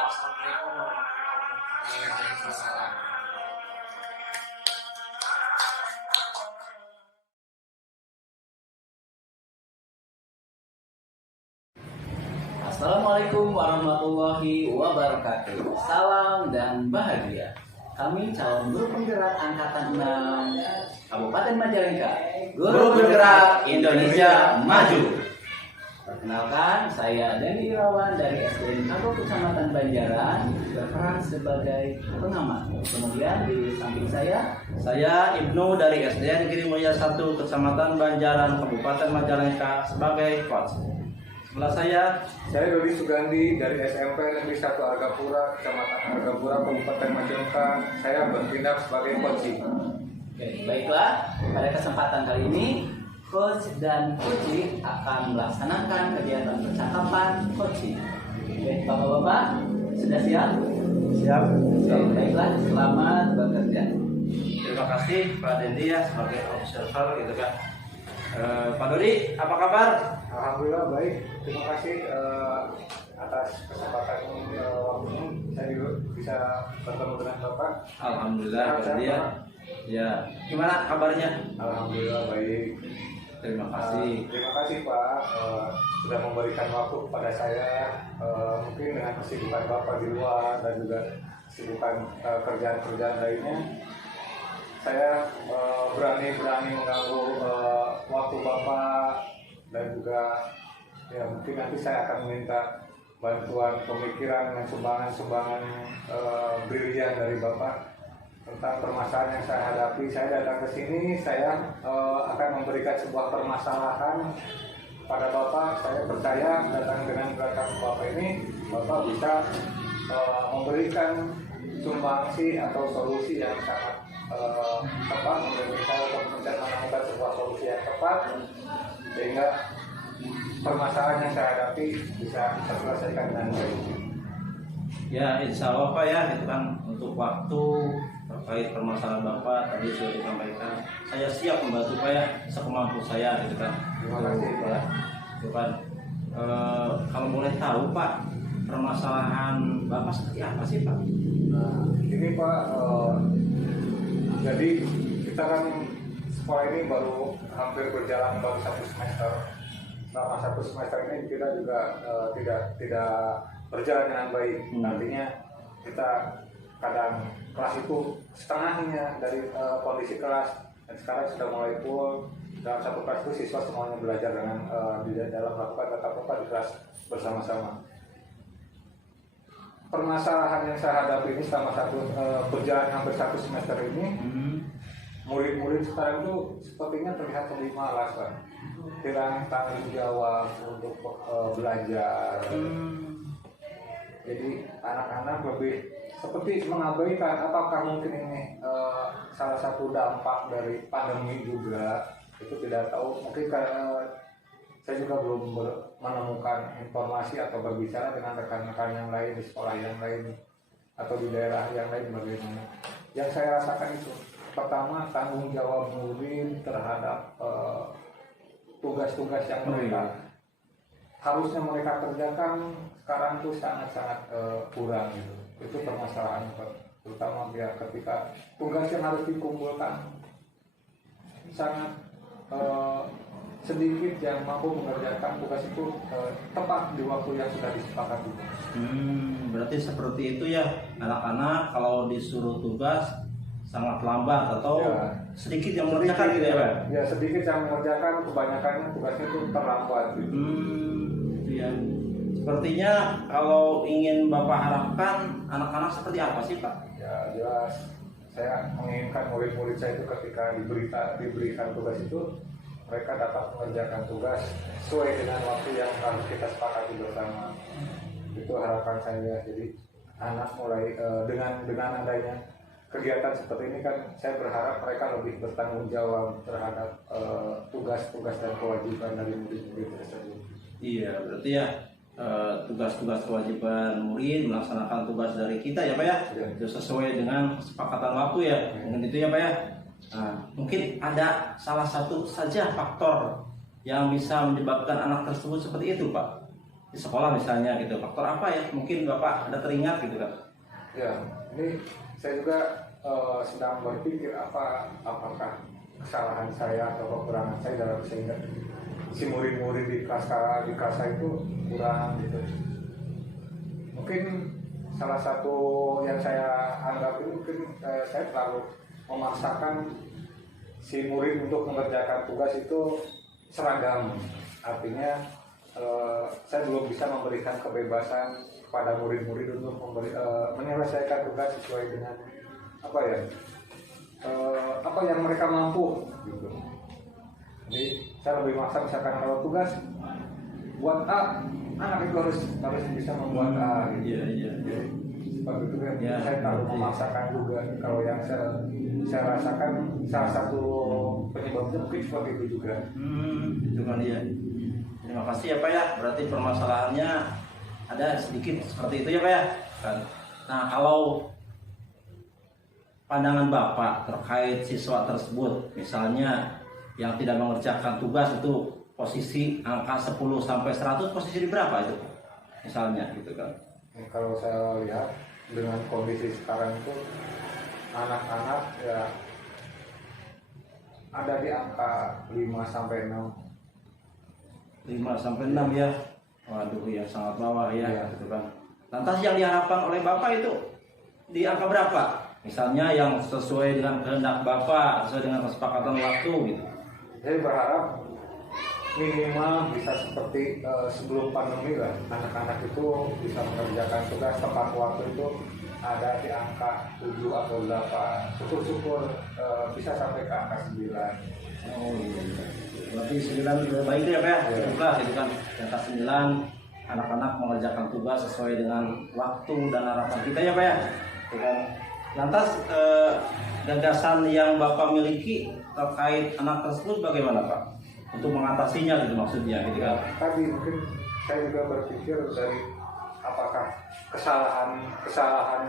Wassalamualaikum warahmatullahi wabarakatuh. Assalamualaikum warahmatullahi wabarakatuh. Salam dan bahagia. Kami calon guru penggerak angkatan 6 Kabupaten Majalengka. Guru bergerak Indonesia maju. Perkenalkan, saya Dani Irawan dari SDN Kago Kecamatan Banjaran berperan sebagai pengamat. Kemudian di samping saya Ibnu dari SDN Giri Mulia 1 Kecamatan Banjaran Kabupaten Majalengka sebagai coach. Sebelah saya Dodi Sugandi dari SMP Negeri 1 Argapura, Kecamatan Argapura, Kabupaten Majalengka. Saya bertindak sebagai coaching. Oke, baiklah, pada kesempatan kali ini coach dan coaching akan melaksanakan kegiatan percakapan coaching. Oke, Bapak-bapak sudah siap? siap. Oke, baiklah, selamat bekerja. Terima kasih Pak Dendi ya sebagai observer gitu kan. Pak Dodi, apa kabar? Alhamdulillah baik. Terima kasih atas kesempatan waktu ini. Saya juga bisa bertemu dengan Bapak. Alhamdulillah Sehat, Pak Dendi ya. Ya, gimana kabarnya? Alhamdulillah baik. Terima kasih. Terima kasih Pak sudah memberikan waktu kepada saya. Mungkin dengan kesibukan Bapak di luar dan juga kesibukan kerjaan-kerjaan lainnya, saya berani mengganggu waktu Bapak, dan juga ya mungkin nanti saya akan meminta bantuan pemikiran dan sumbangan brilian dari Bapak tentang permasalahan yang saya hadapi. Saya datang ke sini, saya akan memberikan sebuah permasalahan pada Bapak. Saya percaya datang dengan belakang Bapak ini, Bapak bisa memberikan sumbangsi atau solusi yang sangat tepat, menurut saya untuk menemukan sebuah solusi yang tepat sehingga permasalahan yang saya hadapi bisa terselesaikan dengan baik. Ya, insya Allah Pak ya, itu kan untuk waktu terkait permasalahan Bapak tadi sudah disampaikan. Saya siap membantu Pak ya, sekemampu saya gitu kan. Terima kasih Pak. Gitu kan. Kalau boleh tahu Pak, permasalahan Bapak seperti apa sih Pak? Nah, ini Pak, jadi kita kan sekolah ini baru hampir berjalan baru 1 semester. Selama 1 semester ini kita juga tidak berjalan dengan baik. Artinya kita kadang kelas itu setengahnya dari kondisi kelas, dan sekarang sudah mulai full. Dalam satu kelas itu siswa semuanya belajar dengan di dalam melakukan tatap muka di kelas bersama-sama. Permasalahan yang saya hadapi ini selama berjalan hampir 1 semester ini, murid-murid sekarang itu sepertinya terlihat lebih malas kan, hilang tanggung jawab untuk belajar. Jadi anak-anak lebih seperti mengabaikan. Apakah mungkin ini salah satu dampak dari pandemi juga? Itu tidak tahu. Mungkin saya juga belum menemukan informasi atau berbicara dengan rekan-rekan yang lain di sekolah yang lain atau di daerah yang lain bagaimana. Yang saya rasakan itu pertama, tanggung jawab murid terhadap tugas-tugas yang mereka harusnya mereka kerjakan sekarang tuh sangat-sangat kurang gitu. Itu permasalahan terutama ya ketika tugas yang harus dikumpulkan sangat sedikit yang mampu mengerjakan tugas itu tepat di waktu yang sudah disepakati. Berarti seperti itu ya, anak-anak kalau disuruh tugas sangat lambat atau Ya, sedikit yang mengerjakan gitu ya Pak? Ya sedikit yang mengerjakan, kebanyakannya tugasnya itu terlambat gitu. Ya. Sepertinya kalau ingin Bapak harapkan anak-anak seperti apa sih Pak? Ya jelas, saya menginginkan murid-murid saya itu ketika diberikan tugas itu, mereka dapat mengerjakan tugas sesuai dengan waktu yang harus kita sepakati bersama. Itu harapan saya. Jadi anak mulai dengan adanya kegiatan seperti ini kan, saya berharap mereka lebih bertanggung jawab terhadap tugas-tugas dan kewajiban dari murid-murid tersebut. Iya, berarti ya tugas-tugas kewajiban murid melaksanakan tugas dari kita ya Pak ya, itu sesuai dengan kesepakatan waktu ya, mungkin itu ya Pak ya. Nah, mungkin ada salah satu saja faktor yang bisa menyebabkan anak tersebut seperti itu Pak, di sekolah misalnya gitu. Faktor apa ya? Mungkin Bapak ada teringat gitu kan? Ya, ini saya juga sedang berpikir apakah kesalahan saya atau kekurangan saya dalam sehingga si murid-murid di kelas saya itu kurang gitu. Mungkin salah satu yang saya anggap ini mungkin saya terlalu memaksakan si murid untuk mengerjakan tugas itu seragam. Artinya saya belum bisa memberikan kebebasan pada murid-murid untuk menyelesaikan tugas sesuai dengan apa ya, apa yang mereka mampu gitu. Jadi saya lebih maksa misalkan kalau tugas buat A, anak itu harus bisa membuat A gitu. Iya. Jadi, seperti itu kan Ya, saya terlalu memaksakan juga. Kalau yang saya rasakan salah satu penyebabnya mungkin seperti itu juga. Itu kan dia. Terima kasih ya Pak ya. Berarti permasalahannya ada sedikit seperti itu ya Pak ya. Kan. Nah kalau pandangan Bapak terkait siswa tersebut, misalnya yang tidak mengerjakan tugas itu posisi angka 10 sampai 100, posisi di berapa itu? Misalnya gitu kan. Kalau saya lihat dengan kondisi sekarang itu anak-anak ya ada di angka 5 sampai 6. 5 sampai 6 ya. Waduh ya sangat bawah ya, Iya. gitu kan. Lantas yang diharapkan oleh Bapak itu di angka berapa? Misalnya yang sesuai dengan kehendak Bapak, sesuai dengan kesepakatan waktu gitu. Saya berharap minimal bisa seperti sebelum pandemi lah, anak-anak itu bisa mengerjakan tugas tepat waktu itu ada di angka 7 atau 8. Syukur-syukur bisa sampai ke angka 9. Oh iya. Berarti 9 lebih baik ya Pak ya. Iya. Syukurlah gitu kan. Angka 9 anak-anak mengerjakan tugas sesuai dengan waktu dan harapan kita ya Pak ya. Gitu kan. Lantas gagasan yang Bapak miliki terkait anak tersebut bagaimana Pak? Untuk mengatasinya gitu maksudnya gitu kan. Tadi mungkin saya juga berpikir dari apakah kesalahan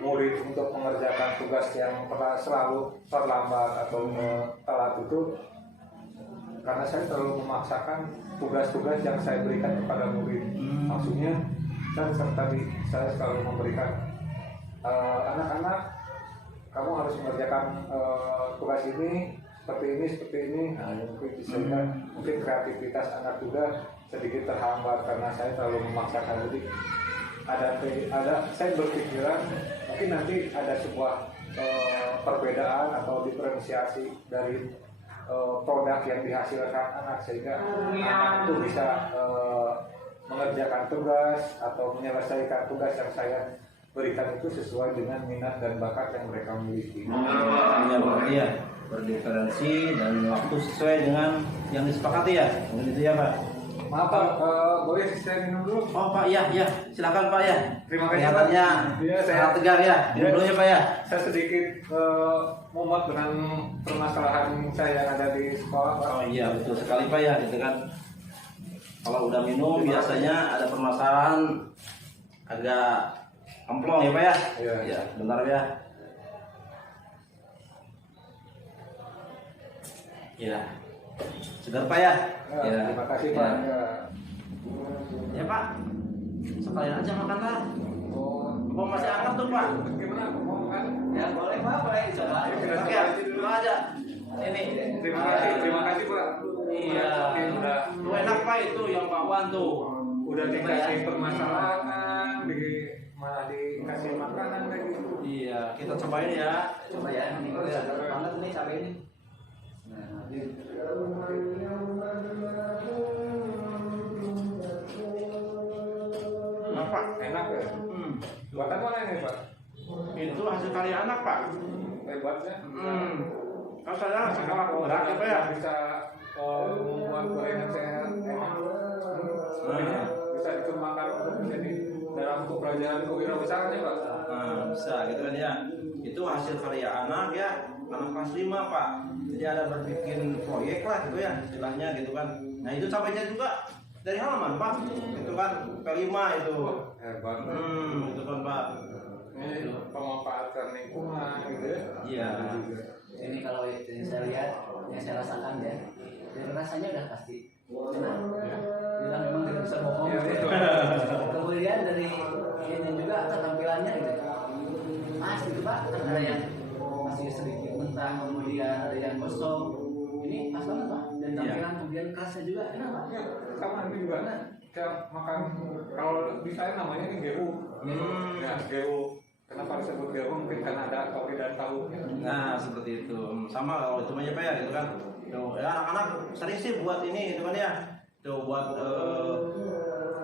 murid untuk mengerjakan tugas yang pernah selalu terlambat atau telat itu karena saya terlalu memaksakan tugas-tugas yang saya berikan kepada murid. Maksudnya saya selalu memberikan anak-anak, kamu harus mengerjakan tugas ini seperti ini. Nah, mungkin bisa mungkin kreativitas anak juga sedikit terhambat karena saya terlalu memaksakan. Jadi saya berpikiran mungkin nanti ada sebuah perbedaan atau diferensiasi dari produk yang dihasilkan anak sehingga anak itu bisa mengerjakan tugas atau menyelesaikan tugas yang saya berikan itu sesuai dengan minat dan bakat yang mereka miliki. Iya berarti ya berdiferensi dan waktu sesuai dengan yang disepakati ya. Mungkin itu ya Pak. Maaf Pak, boleh saya minum dulu? Oh Pak ya silakan Pak ya. Terima kasih, Kelihatannya Pak. Iya, saya- sangat tegar ya. Minum dulu ya Pak ya. Saya sedikit mumet dengan permasalahan saya yang ada di sekolah Pak. Oh iya betul sekali Pak ya gitu kan. Kalau udah minum biasanya ada permasalahan agak amplong ya Pak ya. Iya. Ya bentar ya. Ya. Segar Pak ya. Ya, terima kasih Pak. Ya. Ya Pak. Sekalian aja makan lah. Oh, Kok masih hangat tuh Pak? gimana? Mau makan? Ya boleh Pak, boleh. Coba. Oke, dulu aja. Ini. Terima kasih Pak. Iya. Udah Lu enak Pak itu yang bakwan tuh. udah dikasih permasalahan, malah dikasih makanan kayak gitu. Iya, kita cobain ya. Coba ya, ini banget nih cabai ini. Nah, enak Pak. Enak ya? Buatan mana ini Pak? Itu hasil karya anak Pak. Hebatnya. Kan saya sangat berat ya Pak ya. Bisa membuat gorengan saya enak. Bisa dikembangkan jadi dalam untuk pelajaran kewirausahaan ya Pak. Nah, bisa gitu kan ya. Itu hasil karya anak ya, anak kelas 5 Pak. Jadi ada berbikin proyek lah gitu ya, istilahnya gitu kan. Nah itu cabainya juga dari halaman Pak. Itu kan P5 itu. Hebat. Itu kan Pak. Ini pemanfaatan lingkungan gitu ya. Iya. Ini kalau yang saya lihat, yang saya rasakan ya, dari rasanya udah pasti enak. Ya. Bila memang tidak bisa bohong. Ya, gitu. betul. Kemudian dari ini juga ketampilannya gitu. Mas gitu Pak, kan ada yang masih sedikit mentah, kemudian ada yang gosong. Ini pas banget Pak. Dan tampilan kemudian kerasnya juga enak Pak. Ya, sama ini juga. Saya makan kalau di saya namanya ini gehu. Ya, gehu. Kenapa disebut gehu? Mungkin karena ada kopi dan tahunya. Nah seperti itu. Sama kalau itu aja Pak ya gitu kan. Tuh, ya anak-anak sering sih buat ini gitu kan ya. Itu buat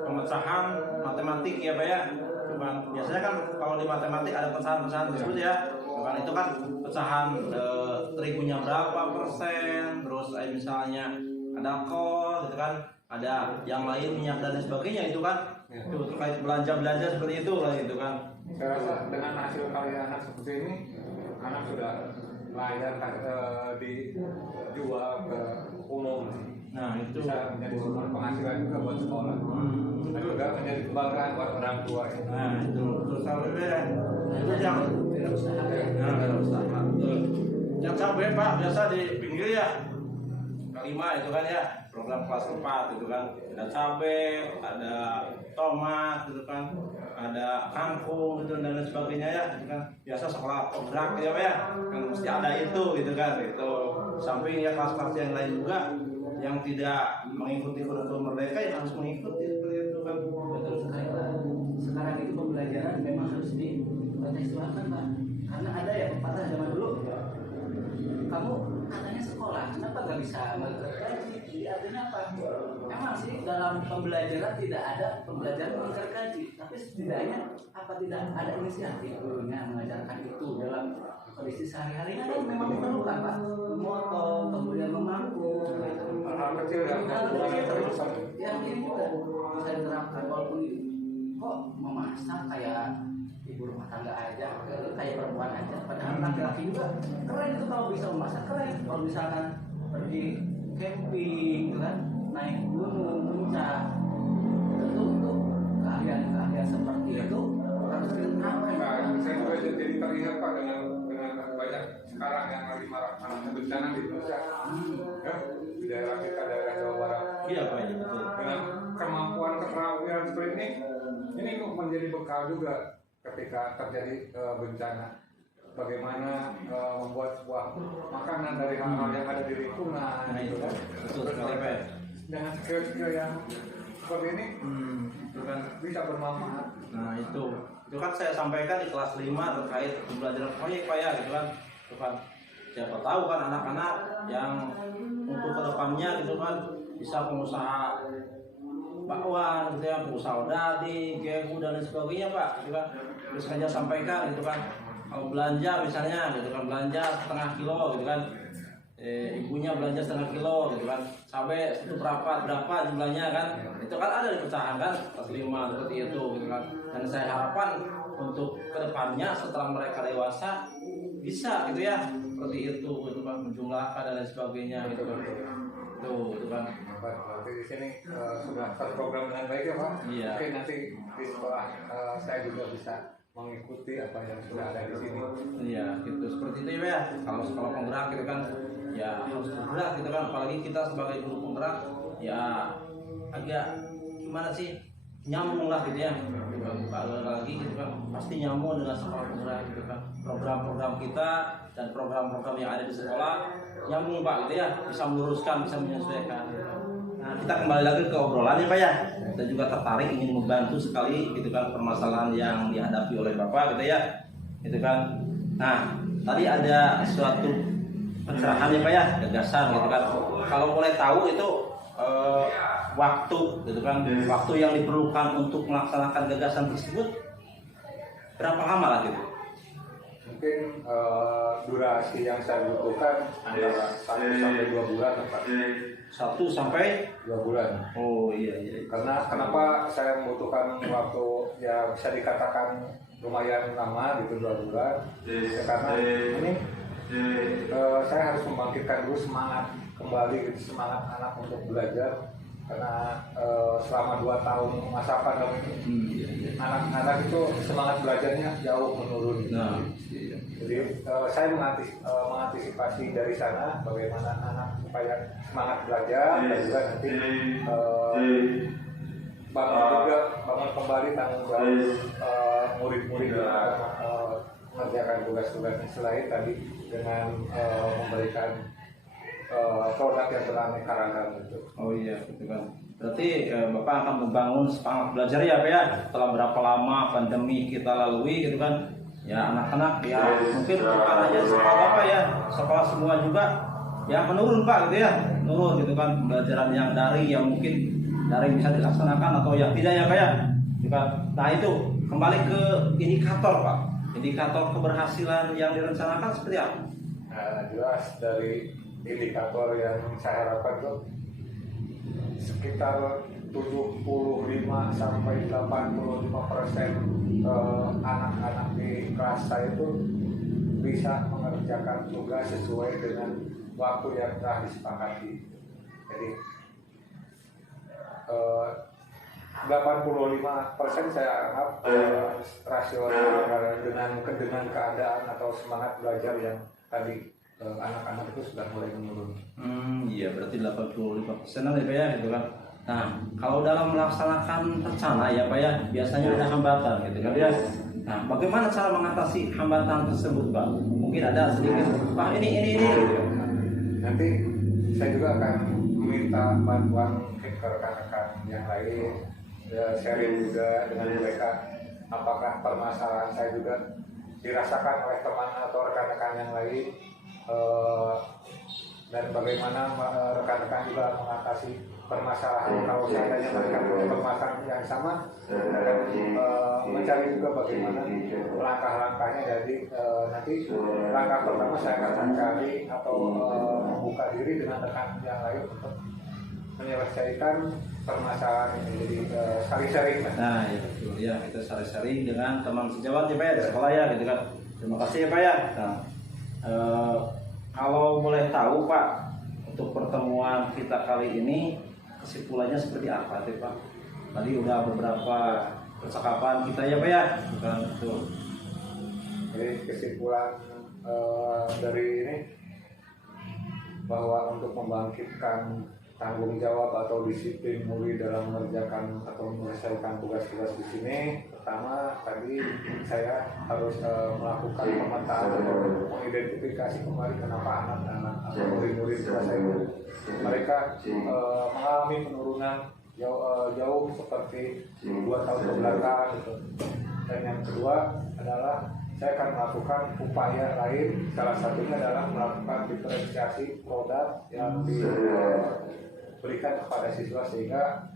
pemecahan matematik ya Pak ya. Cuman biasanya kan kalau di matematik ada pecahan-pecahan tersebut ya. Cuman itu kan pecahan terigunya berapa persen, terus misalnya ada kol gitu kan, ada yang lain minyak dan lain sebagainya itu kan. Itu terkait belanja seperti itu lah gitu kan. Saya rasa dengan hasil karya anak seperti ini, anak sudah layak dijual ke umum. Nah itu Bisa menjadi sumber penghasilan juga buat sekolah. Dan juga menjadi kebanggaan buat orang tua. nah itu terus sampai itu yang Tidak usaha ya. nah, ada usaha. Betul. Yang cabai Pak biasa di pinggir ya. Kelima itu kan ya program kelas 4 itu kan ada cabai, ada tomat gitu kan, ada kangkung gitu dan lain sebagainya ya gitu kan. Biasa sekolah penggerak ya Pak ya kan mesti ada itu gitu kan itu. Samping ya kelas-kelas yang lain juga yang tidak mengikuti kurikulum merdeka yang harus mengikuti seperti itu kan. Betul sekali Pak. Sekarang itu pembelajaran memang harus dikontekstualkan Pak. Karena ada ya pepatah zaman dulu. Kamu katanya sekolah, kenapa nggak bisa menggergaji? Jadi artinya apa? Memang sih dalam pembelajaran tidak ada pembelajaran menggergaji, tapi setidaknya apa tidak ada inisiatif gurunya mengajarkan itu dalam kondisi sehari-harinya kan memang diperlukan Pak. Memotong, kemudian memangku. Hal-hal kecil Yang ini juga bisa diterapkan walaupun kok memasak kayak ibu rumah tangga aja, kayak perempuan aja. Padahal laki-laki juga keren itu kalau bisa memasak keren. Kalau misalkan pergi camping, gitu kan, naik gunung, puncak, itu keahlian seperti itu harus diterapkan. Nah, saya juga jadi teringat Pak dengan banyak sekarang yang lagi marak bencana di Indonesia. Ya, di daerah kita, daerah Jawa Barat. Iya Pak ya betul. Dengan kemampuan keterampilan seperti ini menjadi bekal juga ketika terjadi bencana. Bagaimana membuat sebuah makanan dari hal-hal yang ada di lingkungan, Nah itu kan betul sekali Pak ya. dengan skill-skill yang seperti ini Itu kan. bisa bermanfaat. Nah itu kan saya sampaikan di kelas 5 terkait pembelajaran proyek Pak ya gitu kan. Itu kan siapa tahu kan anak-anak yang untuk kedepannya gitu kan bisa pengusaha bakwan gitu ya, pengusaha dadi, gegu dan lain sebagainya Pak gitu kan. Terus saya sampaikan gitu kan kalau belanja misalnya gitu kan belanja setengah kilo gitu kan. Ibunya belanja setengah kilo gitu kan, cabai itu berapa jumlahnya kan, itu kan ada di pecahan kan kelas 5 seperti itu gitu kan. Dan saya harapkan untuk kedepannya setelah mereka dewasa bisa gitu ya seperti itu gitu kan, menjumlahkan dan lain sebagainya gitu kan. Itu kan. Berarti di sini sudah terprogram dengan baik ya Pak. Iya. Mungkin nanti di sekolah saya juga bisa mengikuti apa yang sudah ada di sini. Iya, gitu seperti itu ya. Kalau sekolah penggerak gitu kan, ya harus bergerak gitu kan. Apalagi kita sebagai guru penggerak, ya agak gimana sih nyambung lah gitu ya. Kalau lagi gitu kan, pasti nyambung dengan sekolah penggerak gitu kan. Program-program kita dan program-program yang ada di sekolah nyambung Pak gitu ya, bisa meluruskan, bisa menyesuaikan. Nah, kita kembali lagi ke obrolan ya Pak ya. Kita juga tertarik ingin membantu sekali gitu kan permasalahan yang dihadapi oleh Bapak gitu ya. Gitu kan. Nah, tadi ada suatu pencerahan ya Pak ya, gagasan gitu kan. Kalau boleh tahu itu waktu gitu kan, waktu yang diperlukan untuk melaksanakan gagasan tersebut berapa lama lah gitu? Mungkin durasi yang saya butuhkan antara 1 sampai 2 bulan Pak. 1 sampai 2 bulan. Oh iya. Karena kenapa saya membutuhkan waktu ya bisa dikatakan lumayan lama gitu 2 bulan. Ya, karena ini saya harus membangkitkan dulu semangat kembali gitu, semangat anak untuk belajar. Karena selama 2 tahun masa pandemi ini anak-anak itu semangat belajarnya jauh menurun. Nah, Jadi saya mengantisipasi dari sana bagaimana anak supaya semangat belajar dan juga nanti bangun kembali tanggung jawab murid-murid yang mengerjakan tugas-tugasnya selain tadi dengan memberikan produk yang beraneka ragam itu. oh iya, gitu kan. Berarti Bapak akan membangun semangat belajar ya Pak ya. Setelah berapa lama pandemi kita lalui gitu kan. Ya anak-anak ya mungkin bukan aja sekolah Bapak ya, sekolah semua juga ya menurun Pak gitu ya, menurun gitu kan, pembelajaran yang daring yang mungkin daring bisa dilaksanakan atau yang tidak ya Pak ya. Gitu kan. Nah itu kembali ke indikator Pak, indikator keberhasilan yang direncanakan seperti apa? Nah, jelas dari indikator yang saya harapkan tuh sekitar 75 sampai 85% anak-anak di kelas saya itu bisa mengerjakan tugas sesuai dengan waktu yang telah disepakati. Jadi 85% saya anggap rasional dengan keadaan atau semangat belajar yang tadi anak-anak itu sudah mulai menurun. Iya berarti 85% ya Pak ya gitu kan. Nah kalau dalam melaksanakan rencana ya Pak ya biasanya ada hambatan gitu kan ya. Nah bagaimana cara mengatasi hambatan tersebut Pak? Mungkin ada sedikit Pak ini gitu. Nanti saya juga akan meminta bantuan ke rekan-rekan yang lain, sharing juga dengan mereka apakah permasalahan saya juga dirasakan oleh teman atau rekan-rekan yang lain, dan bagaimana rekan-rekan juga mengatasi permasalahan kalau seandainya mereka punya permasalahan yang sama, dan mencari juga bagaimana langkah-langkahnya. Jadi nanti langkah pertama saya akan mencari atau membuka diri dengan rekan yang lain untuk menyelesaikan permasalahan ini. Jadi sharing-sharing. Nah ya betul ya, kita sharing dengan teman sejawat ya Pak ya di sekolah ya gitu kan. Terima kasih ya Pak ya. Nah, kalau boleh tahu Pak, untuk pertemuan kita kali ini kesimpulannya seperti apa sih Pak? Tadi udah beberapa percakapan kita ya Pak ya, bukan betul. Jadi kesimpulan dari ini bahwa untuk membangkitkan tanggung jawab atau disiplin murid dalam mengerjakan atau menyelesaikan tugas-tugas di sini, pertama tadi saya harus melakukan pemetaan atau mengidentifikasi kembali kenapa anak-anak atau murid-murid saya mereka mengalami penurunan jauh seperti 2 tahun kebelakang gitu. Dan yang kedua adalah saya akan melakukan upaya lain, salah satunya adalah melakukan diferensiasi produk yang diberikan kepada siswa sehingga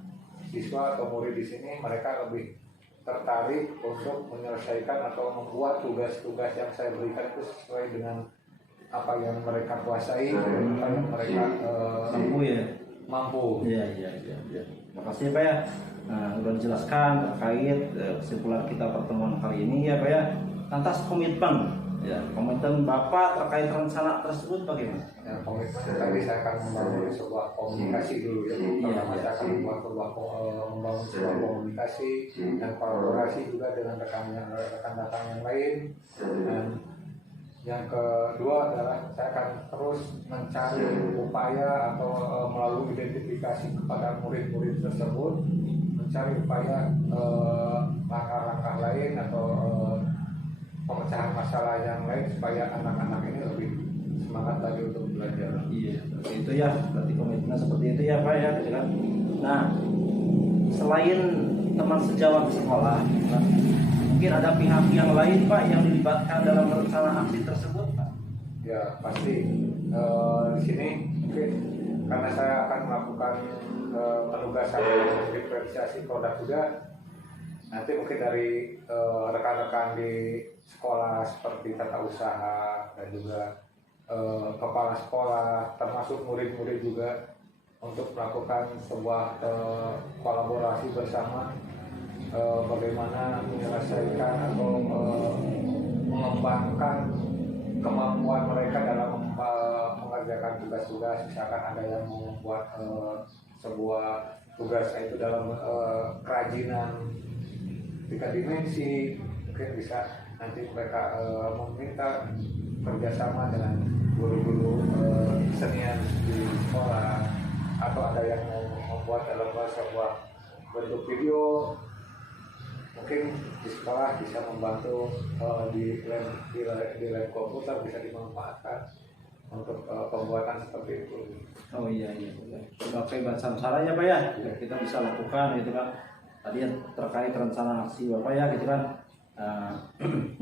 siswa atau murid di sini mereka lebih tertarik untuk menyelesaikan atau membuat tugas-tugas yang saya berikan itu sesuai dengan apa yang mereka kuasai, apa yang mereka mampu. Iya. Terima kasih Pak ya. Nah, sudah dijelaskan terkait kesimpulan kita pertemuan kali ini ya Pak ya. Lantas komitmen Bapak terkait rencana tersebut bagaimana? Ya, komitmen tadi saya akan membangun sebuah komunikasi dulu ya. Pertama saya akan membangun sebuah komunikasi dan kolaborasi juga dengan rekan-rekan yang lain. Dan yang kedua adalah saya akan terus mencari upaya atau melalui identifikasi kepada murid-murid tersebut, mencari upaya langkah-langkah lain atau pemecahan masalah yang lain supaya anak-anak ini lebih semangat lagi untuk belajar. Iya, seperti itu ya, berarti komitmen seperti itu ya Pak ya, gitu kan. Nah, selain teman sejawat sekolah, kan, mungkin ada pihak yang lain Pak yang dilibatkan dalam rencana aksi tersebut Pak? Ya pasti di sini mungkin karena saya akan melakukan penugasan diferensiasi produk juga. Nanti mungkin dari rekan-rekan di sekolah seperti tata usaha dan juga kepala sekolah, termasuk murid-murid juga, untuk melakukan sebuah kolaborasi bersama bagaimana menyelesaikan atau mengembangkan kemampuan mereka dalam mengerjakan tugas-tugas. Misalkan ada yang membuat sebuah tugas itu dalam kerajinan 3 dimensi, mungkin bisa nanti mereka meminta kerjasama dengan guru-guru kesenian di sekolah, atau ada yang mau membuat dalam sebuah bentuk video, mungkin di sekolah bisa membantu di lab komputer bisa dimanfaatkan untuk pembuatan seperti itu. Oh iya. Sebagai bahan sarannya Pak ya, kita bisa lakukan gitu kan. Tadi terkait rencana aksi Bapak ya gitu kan.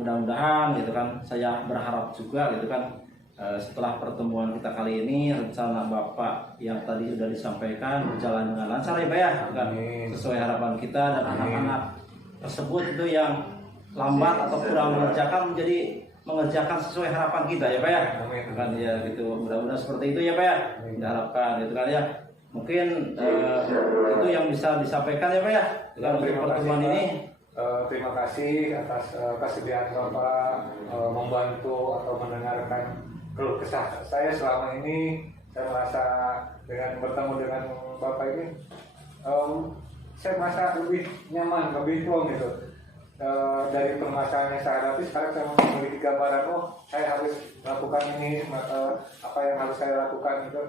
Mudah-mudahan gitu kan, saya berharap juga gitu kan setelah pertemuan kita kali ini rencana Bapak yang tadi sudah disampaikan berjalan dengan lancar ya Pak ya, kan? Sesuai harapan kita, dan anak-anak tersebut itu yang lambat atau kurang mengerjakan sesuai harapan kita ya Pak ya, kan ya gitu. Mudah-mudahan seperti itu ya Pak ya, kita harapkan gitu kan ya. Mungkin itu yang bisa disampaikan ya Pak ya dalam pertemuan ini. Terima kasih atas kesediaan Bapak membantu atau mendengarkan keluh kesah saya selama ini. Saya merasa dengan bertemu dengan Bapak ini, saya merasa lebih nyaman, lebih plong gitu. Dari permasalahan yang saya hadapi, sekarang saya memiliki gambaran, saya harus melakukan ini, apa yang harus saya lakukan itu.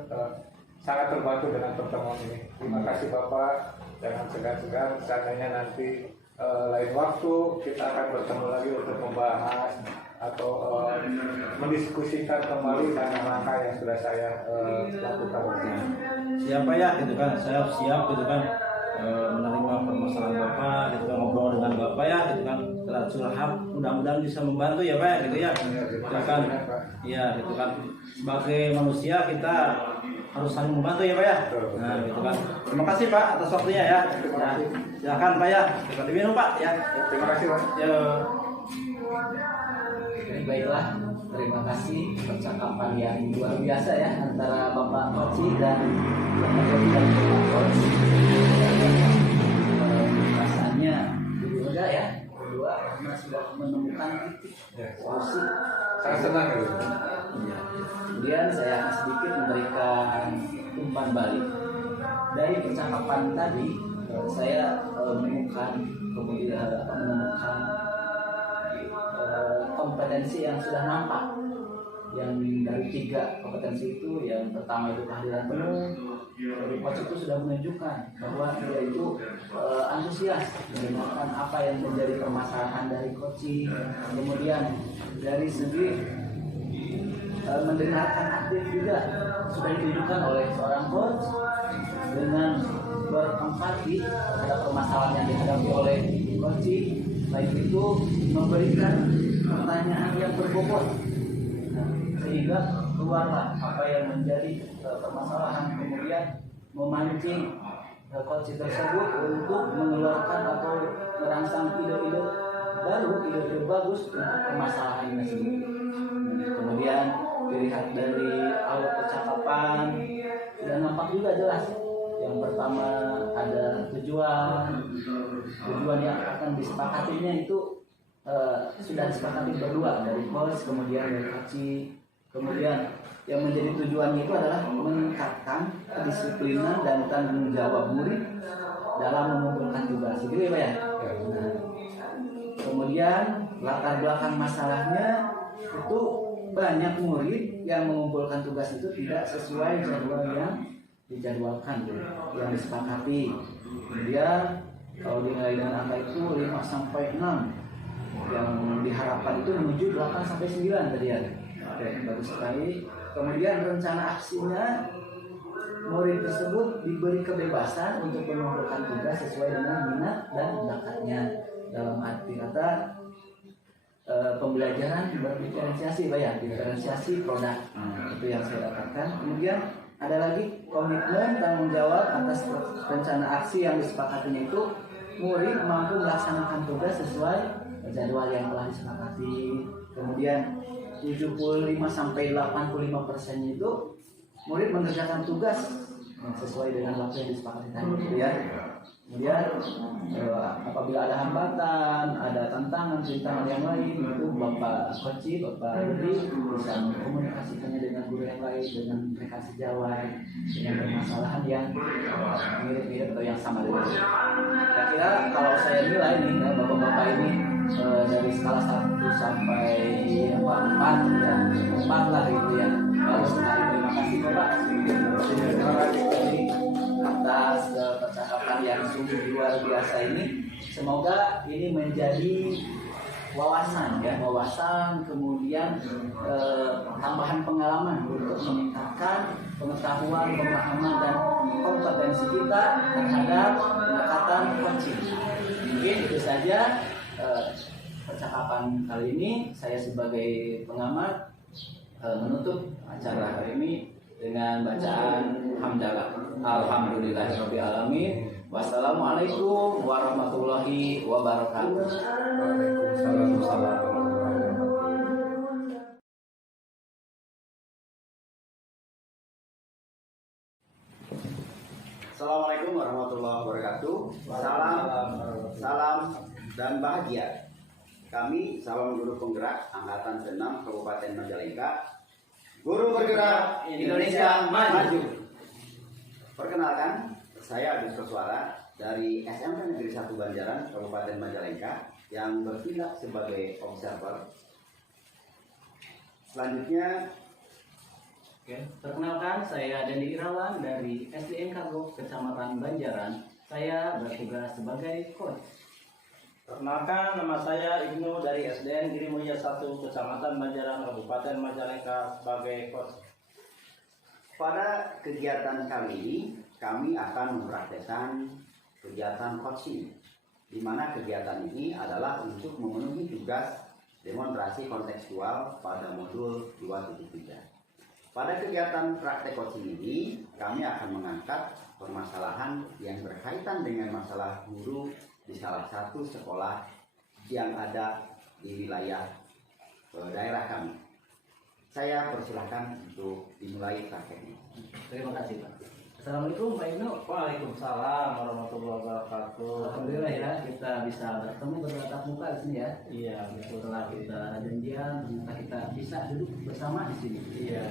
Sangat terbantu dengan pertemuan ini. Terima kasih Bapak. Jangan segan-segan, seandainya nanti lain waktu kita akan bertemu lagi untuk membahas atau mendiskusikan kembali langkah yang sudah saya lakukan. Siapa ya gitu kan, saya siap gitu kan menerima permasalahan Bapak gitu kan, ngobrol dengan Bapak ya gitu kan, setelah curhat mudah-mudahan bisa membantu ya Pak gitu ya. Gitu kan. Iya gitu kan. Sebagai manusia kita harus saling membantu ya Pak ya. Nah gitu kan. Terima kasih Pak atas waktunya ya. Nah, silakan Pak ya. Kita diminum Pak ya. Terima kasih Pak. Ya. Baiklah, terima kasih percakapan yang luar biasa ya antara Bapak Koci dan Bapak Jody dan Bapak Koci. Rasanya juga ya berdua karena sudah menemukan titik solusi. Saya senang gitu. Ya. Kemudian saya akan sedikit memberikan umpan balik dari percakapan tadi. Saya menemukan kompetensi yang sudah nampak. Yang dari 3 kompetensi itu, yang pertama itu kehadiran penuh. Coach itu sudah menunjukkan bahwa dia itu antusias mendengarkan apa yang menjadi permasalahan dari coach. Kemudian dari segi mendengarkan aktif juga sudah ditunjukkan oleh seorang coach dengan berempati terhadap permasalahan yang dihadapi oleh coach. Lain itu memberikan pertanyaan yang berbobot, sehingga keluarlah apa yang menjadi permasalahan, kemudian memancing coach tersebut untuk mengeluarkan atau merangsang ide-ide baru, ide-ide bagus untuk permasalahan ini sendiri. Kemudian dilihat dari awal percakapan sudah nampak juga jelas. Yang pertama ada tujuan yang akan disepakatinya itu sudah disepakati berdua dari coach, kemudian dari coach. Kemudian yang menjadi tujuannya itu adalah meningkatkan kedisiplinan dan tanggung jawab murid dalam mengumpulkan tugas. Gitu ya Pak ya? Nah, kemudian latar belakang masalahnya itu banyak murid yang mengumpulkan tugas itu tidak sesuai jadwal yang dijadwalkan, yang disepakati. Kemudian kalau dinilai dengan angka itu 5 sampai 6, yang diharapkan itu menuju 8 sampai 9 tadi ya. Oke, bagus sekali. Kemudian rencana aksinya, murid tersebut diberi kebebasan untuk mengumpulkan tugas sesuai dengan minat dan bakatnya. Dalam arti kata pembelajaran berdiferensiasi Pak ya, diferensiasi produk. Itu yang saya dapatkan. Kemudian ada lagi komitmen tanggung jawab atas rencana aksi yang disepakatinya itu, murid mampu melaksanakan tugas sesuai jadwal yang telah disepakati. Kemudian 75-85% itu murid mengerjakan tugas sesuai dengan waktu yang disepakati tadi ya. Kemudian apabila ada hambatan, ada tantangan yang lain, itu Bapak Koci, Bapak Rudi bisa mengkomunikasikannya dengan guru yang lain dengan mereka sejawat dengan permasalahan yang mirip-mirip atau yang sama dengan itu. Kira-kira kalau saya nilai nih ya, Bapak-bapak ini dari skala 1 sampai 4 ya, 4 lah gitu ya. Lalu sekali terima kasih Bapak. Terima kasih atas percakapan yang sungguh luar biasa ini. Semoga ini menjadi wawasan ya, kemudian tambahan pengalaman untuk meningkatkan pengetahuan, pemahaman dan kompetensi kita terhadap pendekatan coaching. Mungkin itu saja percakapan kali ini. Saya sebagai pengamat menutup acara hari ini dengan bacaan hamdalah. Alhamdulillahirabbil alamin. Wassalamualaikum warahmatullahi wabarakatuh. Waalaikumsalam. Assalamualaikum warahmatullahi wabarakatuh. Salam dan bahagia. Kami Salon Guru Penggerak Angkatan 6 Kabupaten Majalengka. Guru bergerak Indonesia maju. Perkenalkan, saya Agus Koswara dari SMP Negeri 1 Banjaran Kabupaten Majalengka yang bertindak sebagai observer. Selanjutnya, Oke, perkenalkan saya Dendi Irawan dari SDN Kagok Kecamatan Banjaran. Saya bertugas sebagai coach. Perkenalkan, nama saya Ibnu dari SDN Giri Mulia 1 Kecamatan Banjaran Kabupaten Majalengka sebagai coach. pada kegiatan kali ini kami akan mempraktekkan kegiatan coaching, di mana kegiatan ini adalah untuk memenuhi tugas demonstrasi kontekstual pada modul 2.3. Pada kegiatan praktek coaching ini, kami akan mengangkat permasalahan yang berkaitan dengan masalah guru di salah satu sekolah yang ada di wilayah daerah kami. Saya persilahkan untuk dimulai prakteknya. Terima kasih Pak. Assalamualaikum Pak Ibnu. Waalaikumsalam warahmatullahi wabarakatuh. Alhamdulillah ya kita bisa bertemu bertatap muka di sini ya. Iya, betul. Setelah kita janjian, ternyata kita bisa duduk bersama di sini. Iya.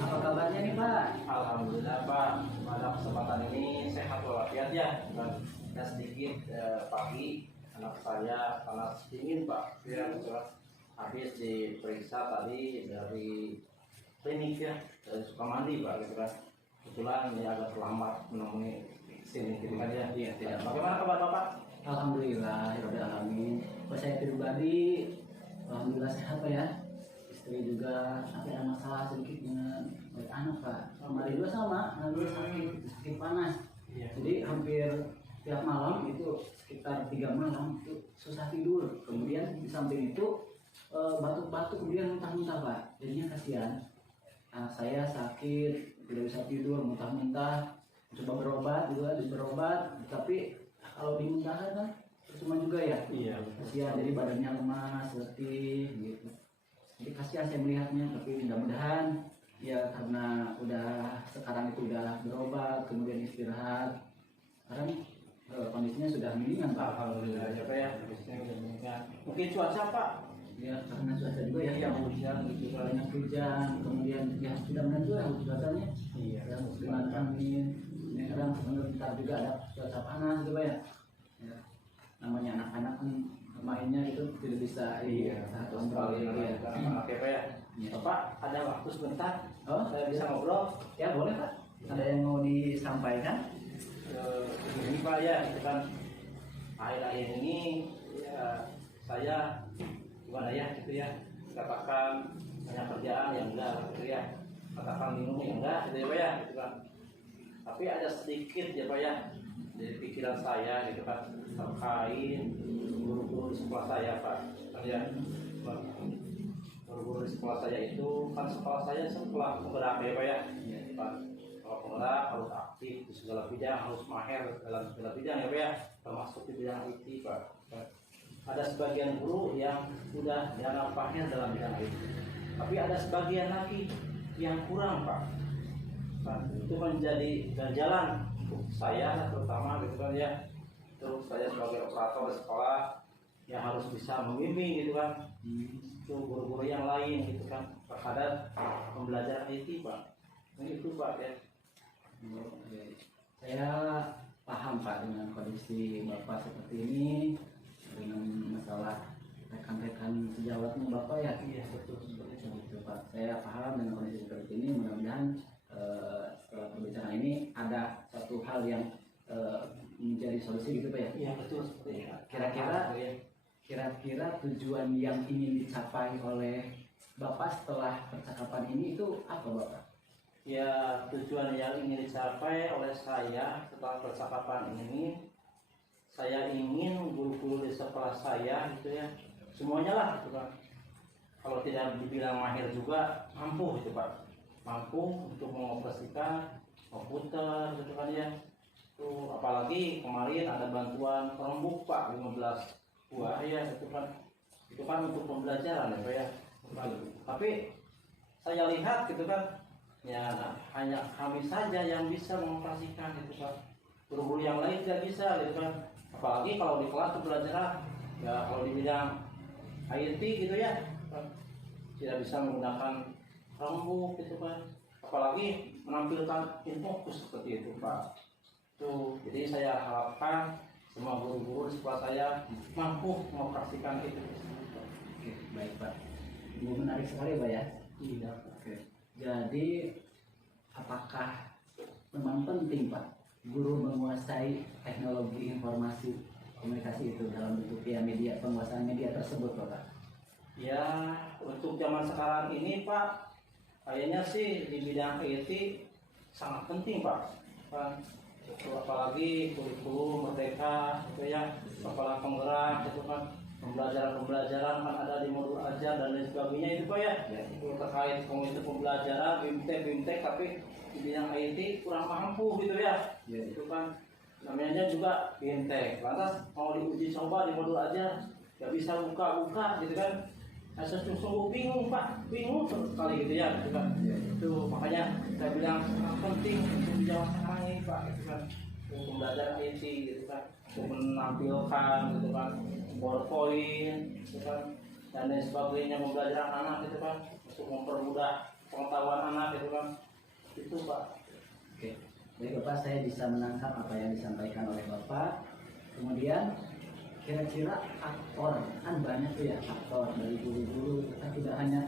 Apa kabarnya nih Pak? Alhamdulillah Pak, pada kesempatan ini sehat walafiat ya. Dan sedikit pagi anak saya panas dingin Pak. Ya, habis diperiksa tadi dari klinik ya, dari Sukamandi Pak gitu kan. Kebetulan ini agak terlambat menemui sini gitu kan ya. Iya, tidak. Bagaimana kabar Bapak? Alhamdulillah, alamin. Pas saya pribadi, alhamdulillah sehat Pak ya. Istri juga tapi ada masalah sedikit dengan anak Pak. Kemarin juga sama, lalu sakit panas. Iya. Jadi hampir tiap malam itu sekitar 3 malam itu susah tidur. Kemudian di samping itu batuk-batuk kemudian muntah-muntah Pak. Jadinya kasihan. Nah, saya sakit, tidak bisa tidur, muntah-muntah, coba berobat juga, berobat, tapi kalau dimuntahkan kan cuma juga ya. Iya. Kasihan, jadi badannya lemas, letih, gitu. Jadi kasihan saya melihatnya, tapi mudah-mudahan ya karena sekarang itu udah berobat, kemudian istirahat, sekarang kondisinya sudah mendingan Pak. Alhamdulillah ya Pak ya. Kondisinya udah meningkat. Mungkin cuaca Pak. Ya karena cuaca juga ya, Yang hujan gitu kan. banyak hujan, kemudian ya tidak menentu ya cuacanya. Iya. Dan dengan angin, ya kadang sebentar juga ada cuaca panas gitu Pak ya. Ya, namanya anak-anak kan mainnya gitu tidak bisa Kontrol ya. Oke Pak ya. Ya. Bapak ada waktu sebentar? Oh, Saya bisa ngobrol? ya boleh Pak. Ada yang mau disampaikan? Ini Pak ya, itu kan akhir-akhir ini ya saya gimana ya gitu ya, katakan banyak kerjaan yang enggak gitu ya, katakan minum yang enggak gitu ya Pak ya gitu kan. Tapi ada sedikit ya Pak ya dari pikiran saya gitu kan terkait guru-guru di sekolah saya Pak. Kan ya guru-guru di sekolah saya itu kan sekolah saya sekolah penggerak ya Pak ya. Pak, kalau penggerak harus aktif di segala bidang, harus mahir dalam segala bidang ya Pak ya, termasuk di bidang IT Pak. Ada sebagian guru yang sudah dianggap mahir dalam bidang IT, tapi ada sebagian lagi yang kurang Pak. Nah, itu menjadi ganjalan untuk saya terutama gitu kan ya. Terus saya sebagai operator di sekolah yang harus bisa membimbing gitu kan itu guru-guru yang lain gitu kan terhadap pembelajaran IT Pak. Nah, itu Pak ya. Saya paham Pak dengan kondisi Bapak seperti ini, dengan masalah rekan-rekan sejawatnya Bapak ya. Iya betul seperti Itu Pak. Saya paham dengan kondisi seperti ini. Mudah-mudahan setelah pembicaraan ini ada satu hal yang menjadi solusi gitu Pak ya. Iya betul seperti itu. Kira-kira tujuan yang ingin dicapai oleh Bapak setelah percakapan ini itu apa Bapak? Ya, tujuan yang ingin dicapai oleh saya setelah percakapan ini, saya ingin guru-guru di sekolah saya gitu ya, semuanya lah gitu kan, kalau tidak dibilang mahir juga mampu gitu Pak, mampu untuk mengoperasikan komputer gitu kan ya. Tuh apalagi kemarin ada bantuan Chromebook Pak 15 buah ya itu kan untuk pembelajaran ya Pak ya. Tapi saya lihat gitu kan ya hanya kami saja yang bisa mengoperasikan gitu Pak, guru-guru yang lain tidak bisa gitu kan. Apalagi kalau di kelas pembelajaran ya kalau di bidang IT gitu ya tidak bisa menggunakan Chromebook gitu kan, apalagi menampilkan infokus seperti itu Pak. Tuh, jadi saya harapkan semua guru-guru di sekolah saya mampu mengoperasikan itu. Oke, baik Pak. Ini menarik sekali Pak ya. Iya. Oke. Jadi apakah memang penting Pak guru menguasai teknologi informasi komunikasi itu dalam bentuk ya media, penguasaan media tersebut Pak? Ya untuk zaman sekarang ini Pak, kayaknya sih di bidang IT sangat penting Pak. Apalagi kurikulum merdeka itu ya, kepala penggerak itu kan, pembelajaran kan ada di modul ajar dan lain sebagainya itu Pak ya. Itu terkait komite pembelajaran BIMTEK tapi di bidang IT kurang mampu gitu ya. Itu kan namanya juga BIMTEK. Lantas mau diuji coba di modul ajar nggak bisa buka gitu kan. Saya sungguh bingung Pak, bingung sekali gitu ya, gitu kan. Itu makanya saya bilang sangat penting untuk dijawab sekarang ini Pak, gitu kan. Untuk pembelajaran IT gitu kan, untuk menampilkan gitu kan, PowerPoint gitu kan, dan lain sebagainya pembelajaran anak gitu kan, untuk mempermudah pengetahuan anak gitu kan. Itu Pak. Oke, baik Bapak, saya bisa menangkap apa yang disampaikan oleh Bapak. Kemudian kira-kira faktor, kan banyak tuh ya faktor dari guru-guru, kita tidak hanya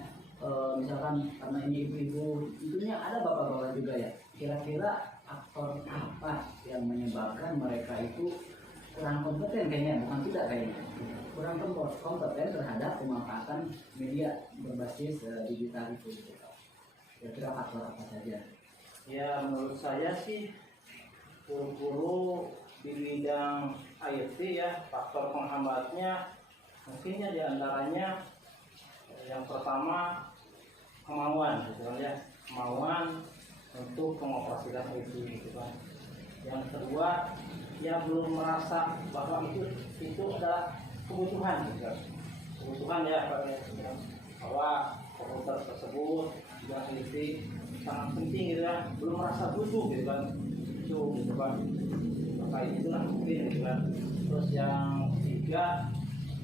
misalkan karena ini ibu-ibu, tentunya ada bapak-bapak juga ya. Kira-kira faktor apa yang menyebabkan mereka itu kurang kompeten kayaknya, bukan tidak kayaknya, kurang kompeten terhadap pemanfaatan media berbasis digital itu. Kira-kira faktor apa saja? Ya menurut saya sih guru-guru di bidang IT ya, faktor penghambatnya mungkinnya diantaranya yang pertama kemauan gitu kan ya, kemauan untuk mengoperasikan IT gitu kan. Yang kedua ya belum merasa bahwa itu adalah kebutuhan gitu kan. Kebutuhan ya Pak ya, bahwa komputer tersebut bidang IT sangat penting gitu kan, belum merasa butuh gitu kan. Itu gitu kan. Itu lah mungkin gitu kan. Terus yang ketiga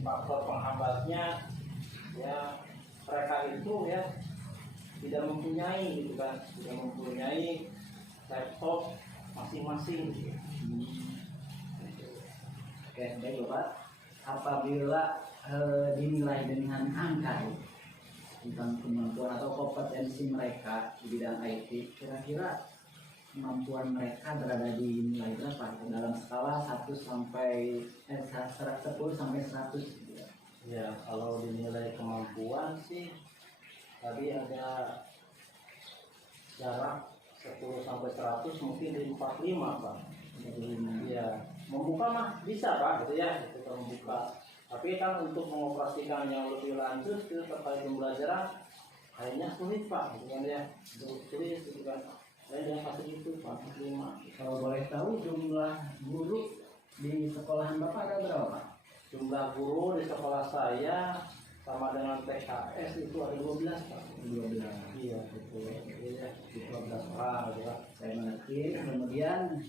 faktor penghambatnya ya mereka itu ya tidak mempunyai gitu kan, tidak mempunyai laptop masing-masing gitu. Oke, baik Bapak. Apabila dinilai dengan angka tentang kemampuan atau kompetensi mereka di bidang IT, kira-kira kemampuan mereka berada di nilai berapa dalam skala 1 sampai 10 sampai 100 gitu ya. Ya kalau dinilai kemampuan sih tadi ada jarak 10 sampai 100 mungkin di 45 Pak. Ya membuka mah bisa Pak gitu ya, kita membuka. Tapi kan untuk mengoperasikan yang lebih lanjut itu terkait pembelajaran kayaknya sulit Pak gitu kan ya, sulit gitu kan. Saya dengan kasih itu Pak 5. Kalau boleh tahu jumlah guru di sekolahan Bapak ada berapa Pak? Jumlah guru di sekolah saya sama dengan TKS itu ada 12 Pak. 12. Iya betul. Iya 12 orang gitu Pak. Saya mengerti. Kemudian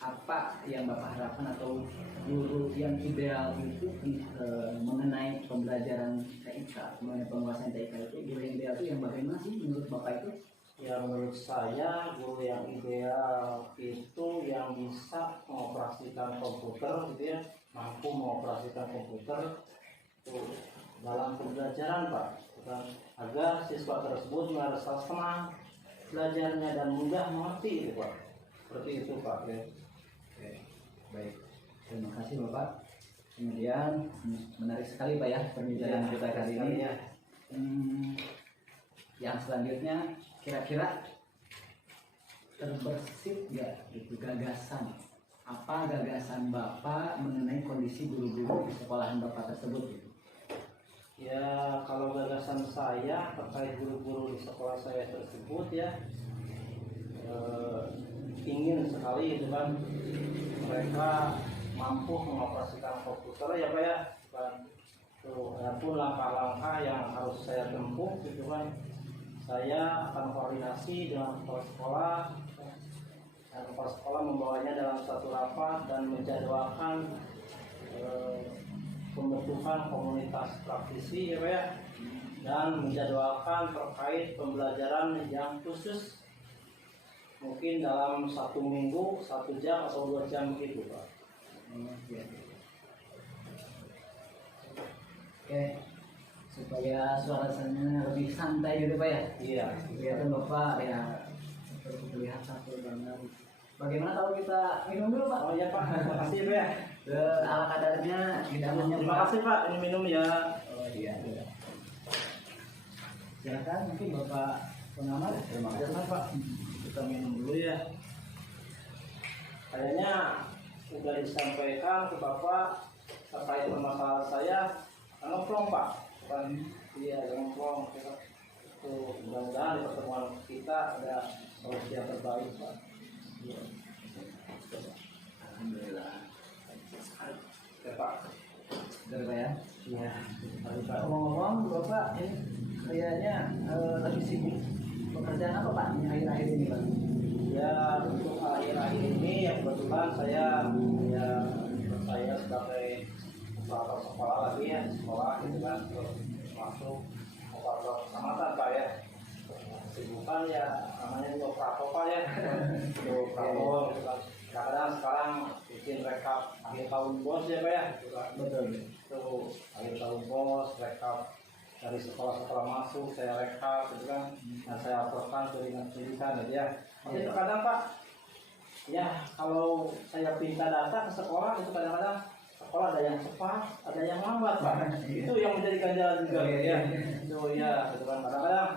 apa yang Bapak harapkan atau guru yang ideal itu mengenai pembelajaran TIK, mengenai penguasaan TIK itu, guru yang ideal itu yang bagaimana sih menurut Bapak itu? Ya menurut saya guru yang ideal itu yang bisa mengoperasikan komputer gitu ya, mampu mengoperasikan komputer itu dalam pembelajaran Pak, agar siswa tersebut merasa senang belajarnya dan mudah mengerti itu Pak. Seperti itu Pak ya. Oke, baik. Terima kasih Bapak. Kemudian menarik sekali Pak ya perbincangan kita kali ini. Ya. Yang selanjutnya kira-kira terbersit ya itu gagasan, apa gagasan Bapak mengenai kondisi guru-guru di sekolahan Bapak tersebut gitu? Ya kalau gagasan saya terkait guru-guru di sekolah saya tersebut ya, ingin sekali itu kan mereka mampu mengoperasikan komputer ya Pak ya. Kan tuh adapun langkah-langkah yang harus saya tempuh gitu kan, saya akan koordinasi dengan kepala sekolah, dan kepala sekolah membawanya dalam satu rapat dan menjadwalkan pembentukan komunitas praktisi ya Pak ya, dan menjadwalkan terkait pembelajaran yang khusus mungkin dalam 1 minggu 1 jam atau 2 jam begitu Pak. Oke, supaya suasananya lebih santai gitu Pak ya. Iya. Kelihatan Bapak ya terlihat santai banget. Bagaimana kalau kita minum dulu Pak? Oh iya Pak, terima kasih Pak ya. Ala kadarnya hidangannya Terima kasih Pak, ini minum ya. Oh iya. Silakan mungkin Bapak pengamat. Terima kasih Pak. Kita minum dulu ya. Kayaknya sudah disampaikan ke Bapak terkait permasalahan saya. Nongkrong Pak, bukan iya nongkrong. Itu mudah-mudahan di pertemuan kita ada solusi yang terbaik Pak. Iya. Alhamdulillah. Oke Pak. Sudah Pak ya? Iya. Mari Pak. Ngomong-ngomong Bapak ini kayaknya lagi sibuk pekerjaan apa Pak ini akhir-akhir ini Pak? Ya untuk akhir-akhir ini yang kebetulan saya sebagai kepala sekolah lagi ya, sekolah gitu kan, terus masuk kepala kecamatan Pak ya. Kesibukan ya namanya juga prakopa ya. Itu prakopa gitu kan. Kadang-kadang sekarang bikin rekap akhir tahun bos ya Pak ya. Gitu kan. Betul. Itu akhir tahun bos, rekap dari sekolah-sekolah masuk saya rekap gitu kan, dan saya laporkan ke dinas pendidikan gitu ya. Tapi terkadang Pak, ya kalau saya pinta data ke sekolah itu kadang-kadang sekolah ada yang cepat, ada yang lambat Pak. Itu yang menjadi ganjalan juga gitu ya. Itu ya, gitu kan. Kadang-kadang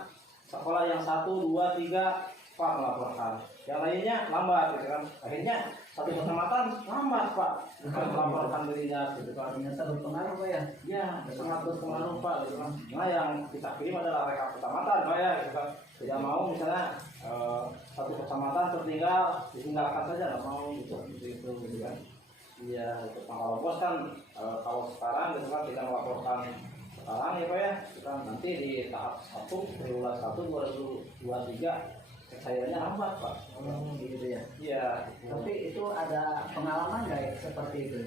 sekolah yang 1, 2, 3 Pak melaporkan, yang lainnya lambat gitu kan. Akhirnya satu kecamatan lambat Pak melaporkan dirinya gitu kan. Ternyata berpengaruh Pak ya? Ya, sangat berpengaruh Pak gitu kan. Nah yang kita kirim adalah rekap kecamatan Pak ya gitu kan. Tidak mau misalnya satu kecamatan tertinggal, ditinggalkan saja, nggak mau gitu kan. Iya, itu kalau bos kan kalau sekarang gitu kan kita melaporkan sekarang ya Pak ya, kita nanti di tahap 1 triwulan 1 2023 cairannya lambat Pak. Gitu ya. Iya. Tapi itu ada pengalaman nggak ya seperti itu?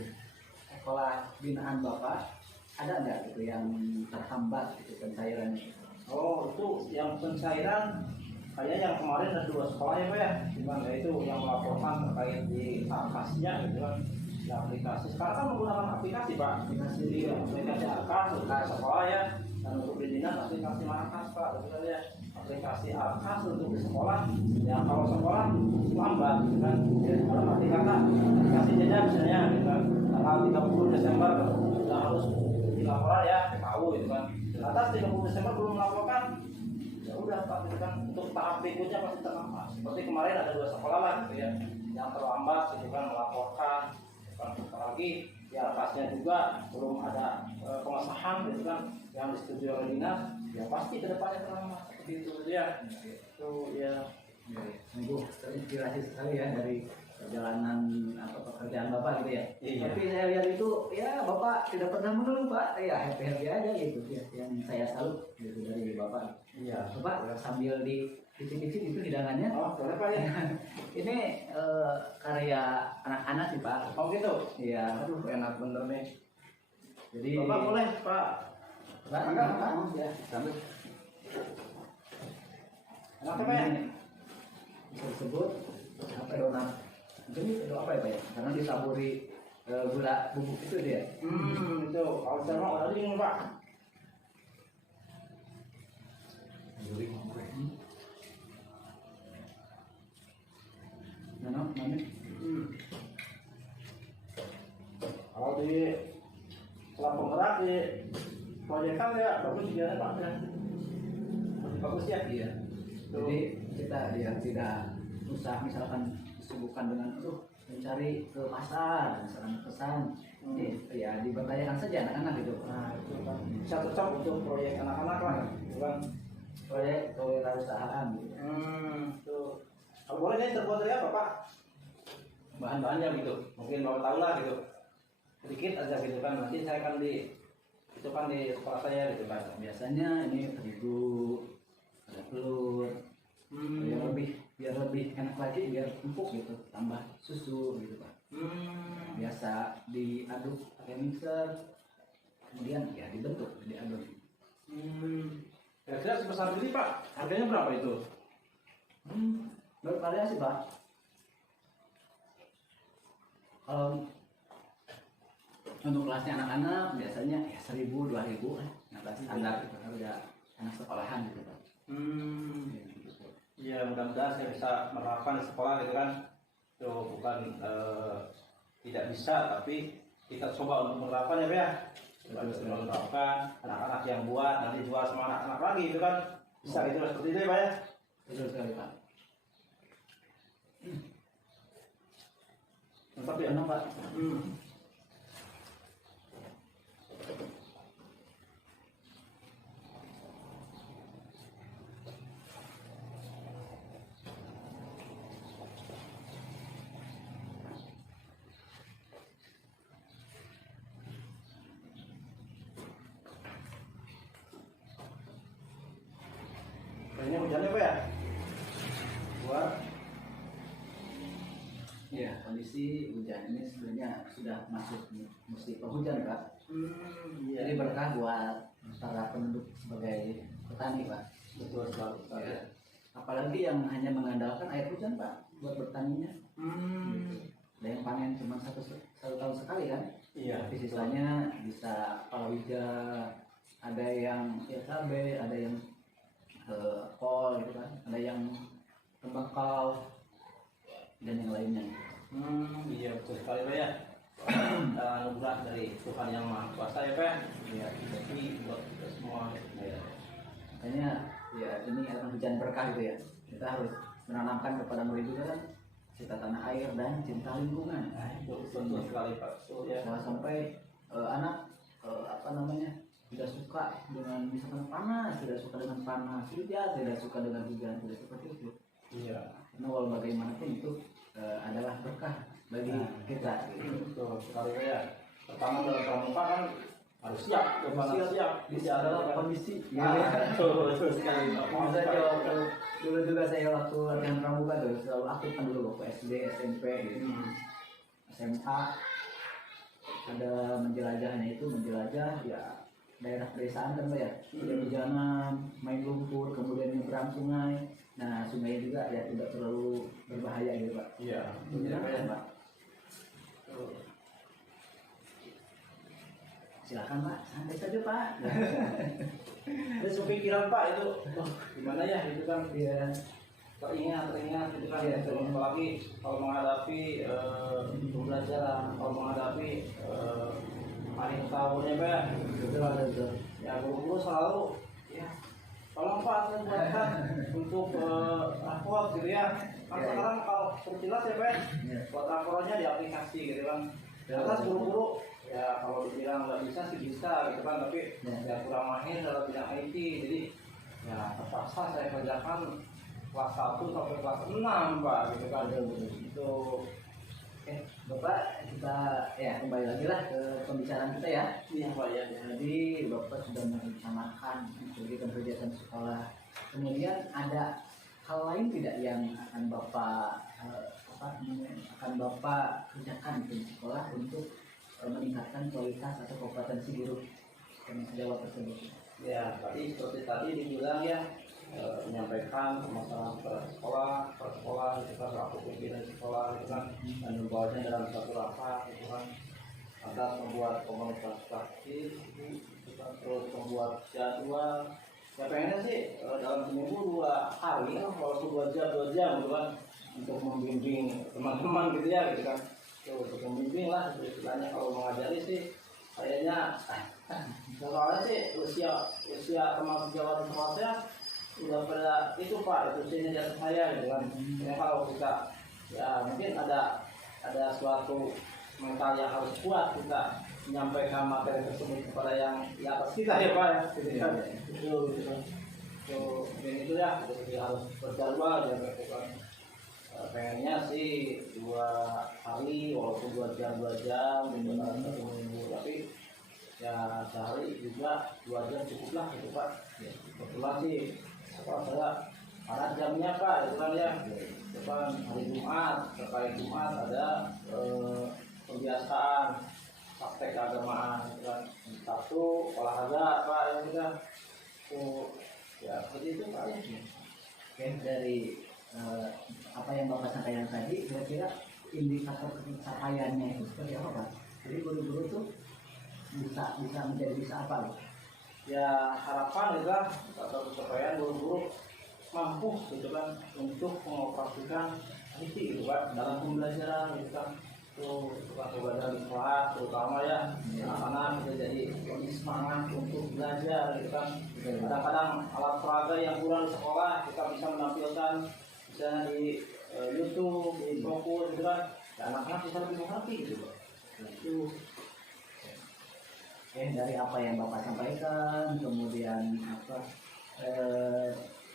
Sekolah binaan Bapak ada nggak gitu yang terhambat gitu pencairannya? Oh itu yang pencairan kayaknya yang kemarin ada 2 sekolah ya Pak ya, dimana itu yang melaporkan terkait di aplikasinya gitu kan. Di aplikasi sekarang kan menggunakan aplikasi Pak, aplikasi Arkas untuk sekolah ya, dan untuk di dinas aplikasi Markas Pak, gitu ya. Aplikasi Arkas untuk di sekolah ya, kalau sekolah lambat gitu kan. Dalam arti kata aplikasinya misalnya gitu kan, tanggal 30 Desember sudah harus dilaporan ya, tahu gitu kan. Atas 30 Desember belum melaporkan, ya udah Pak gitu kan. Untuk tahap berikutnya pasti terlambat. Seperti kemarin ada 2 sekolah lah gitu ya, yang terlambat gitu kan melaporkan. Apalagi di atasnya juga belum ada pengesahan gitu kan yang disetujui oleh dinas, ya pasti kedepannya terlambat seperti itu ya. Itu ya. Sungguh terinspirasi sekali ya dari perjalanan pekerjaan Bapak gitu ya. Iya. Tapi saya lihat itu ya Bapak tidak pernah mengeluh Pak, ya happy aja gitu ya. Yang saya salut gitu dari Bapak. Iya. Bapak sambil dicicip-cicip itu hidangannya. Oh, boleh Pak ya. Ini karya anak-anak sih Pak. Oh gitu. Iya. Aduh, enak bener nih. Jadi Bapak boleh Pak. enggak, ya. Sambil. Enak ya Pak ya? Bisa disebut apa donat. Jadi itu apa ya Pak ya? Karena ditaburi gula bubuk itu dia. Itu kalau saya mau udah dingin Pak. Mana? Kalau di sekolah penggerak di proyekan ya bagus juga Pak ya. Bagus ya. Iya. Jadi kita dia tidak usah misalkan disibukkan dengan mencari ke pasar, misalkan pesan, ya diberdayakan saja anak-anak gitu. Nah itu kan bisa cocok untuk proyek anak-anak lah, itu kan. Proyek kewirausahaan gitu. Itu kalau boleh ini terbuat dari apa Pak? Bahan-bahannya gitu, mungkin Bapak tahu lah gitu, sedikit aja gitu kan. Nanti saya kan di itu kan di sekolah saya gitu kan. Biasanya ini terigu, ada telur, biar lebih enak lagi, biar empuk gitu, tambah susu gitu Pak. Biasa diaduk pakai mixer, kemudian ya dibentuk, diaduk. Kira-kira sebesar ini Pak, harganya berapa itu? Bervariasi Pak. Kalau untuk kelasnya anak-anak biasanya ya 1.000, 2.000 kan, standar gitu, harga anak sekolahan gitu Pak. Iya, mudah-mudahan saya bisa menerapkan di sekolah gitu kan. Itu bukan tidak bisa, tapi kita coba untuk menerapkan ya Pak ya. Coba menerapkan, anak-anak yang buat nanti jual sama anak-anak lagi gitu kan. Bisa gitu seperti itu ya Pak ya. Betul sekali Pak. Mantap ya. Enak Pak. Ini hujannya Pak ya. Buat Ya, kondisi hujan ini sebenarnya sudah masuk musim penghujan Pak. Jadi berkah buat para penduduk sebagai petani Pak. betul sekali. Ya. Apalagi yang hanya mengandalkan air hujan Pak buat bertaninya. Ada yang panen cuma satu tahun sekali kan. Iya. Tapi sisanya bisa palawija, ada yang ya cabai, ada yang kol gitu kan, ada yang tembakau dan yang lainnya. Iya betul sekali Pak ya. Anugerah dari Tuhan yang Maha Kuasa ya Pak ya. Ya, Jadi buat kita semua ya. makanya ya ini adalah hujan berkah gitu ya. Kita harus menanamkan kepada murid juga kan cinta tanah air dan cinta lingkungan. Nah, itu betul sekali Pak. So, ya. Jangan sampai anak tidak suka dengan misalkan panas, tidak suka dengan panas, hujan, tidak suka dengan hujan, tidak seperti itu. Iya. Karena walau bagaimanapun itu adalah berkah bagi kita. Gitu. Betul sekali Pak ya. Pertama dalam pramuka kan harus siap, siap. Bisa adalah kondisi. Betul sekali. Saya waktu dulu juga saya waktu latihan pramuka tuh selalu aktif kan dulu waktu SD, SMP, gitu. SMA ada menjelajahnya itu menjelajah ya daerah pedesaan kan Pak ya, hujanan, main lumpur, kemudian nyebrang sungai. Nah sungai juga ya tidak terlalu berbahaya gitu Pak. Iya. Menyenangkan Pak. Silakan Pak, santai saja Pak. Ada kepikiran Pak itu, gimana ya itu kan Iya. teringat itu kan. Iya, Apalagi kalau menghadapi pembelajaran, kalau menghadapi akhir tahunnya Pak. Betul. Ya guru-guru selalu ya tolong Pak saya buatkan untuk rapor gitu ya. Kan sekarang kalau perjelas ya Pak, buat rapornya di aplikasi gitu kan. Atas guru-guru ya kalau dibilang nggak bisa sih bisa gitu kan, tapi ya kurang mahir dalam bidang IT, jadi ya terpaksa saya kerjakan kelas 1 sampai kelas 6 Pak gitu kan. Itu Oke, Bapak kita ya kembali lagi lah ke pembicaraan kita ya. iya Pak ya. Jadi Bapak sudah merencanakan kegiatan sekolah. Kemudian ada hal lain tidak yang akan Bapak akan Bapak kerjakan di sekolah untuk meningkatkan kualitas atau kompetensi guru yang sejawat tersebut? Ya tadi seperti tadi dibilang ya, menyampaikan masalah ke sekolah itu kan, aku pimpinan sekolah itu kan, dan membawanya dalam satu rapat itu kan, atas membuat komunitas praktis itu kan, terus membuat jadwal. Ya pengennya sih dalam seminggu 2 hari kan, walaupun 2 jam gitu kan, untuk membimbing teman-teman gitu ya gitu kan. Untuk membimbing lah istilahnya. Kalau mengajari sih kayaknya soalnya sih usia teman sejawat di sekolah saya udah pada itu Pak, itu usianya di atas saya gitu kan. Ya kalau kita ya mungkin ada ada suatu mental yang harus kuat kita menyampaikan materi tersebut kepada yang di atas kita ya Pak ya. Gitu kan. Yang itu ya, jadi harus berjadwal ya kan. Pengennya sih 2 hari walaupun 2 jam gitu kan, 1 minggu, tapi ya sehari juga 2 jam cukup lah gitu Pak. Kebetulan sih saya ada jamnya Pak itu kan ya. Depan hari Jumat, terkait Jumat ada pembiasaan praktek keagamaan gitu kan. Sabtu olahraga Pak ya kan. Ya seperti itu Pak ya. Oke, dari apa yang Bapak sampaikan tadi, kira-kira indikator pencapaiannya itu seperti apa Pak? Jadi guru-guru itu bisa apa? Ya harapan itu kan atau pencapaian guru-guru mampu gitu kan untuk mengoperasikan IT gitu Pak dalam pembelajaran gitu kan. Itu kan pembelajaran di kelas terutama ya anak-anak bisa jadi lebih semangat untuk belajar gitu kan. Kadang-kadang alat peraga yang kurang di sekolah kita bisa menampilkan misalnya di YouTube, di Fokus gitu kan. Ya, anak-anak bisa lebih mengerti gitu Pak. Itu Dari apa yang Bapak sampaikan, kemudian apa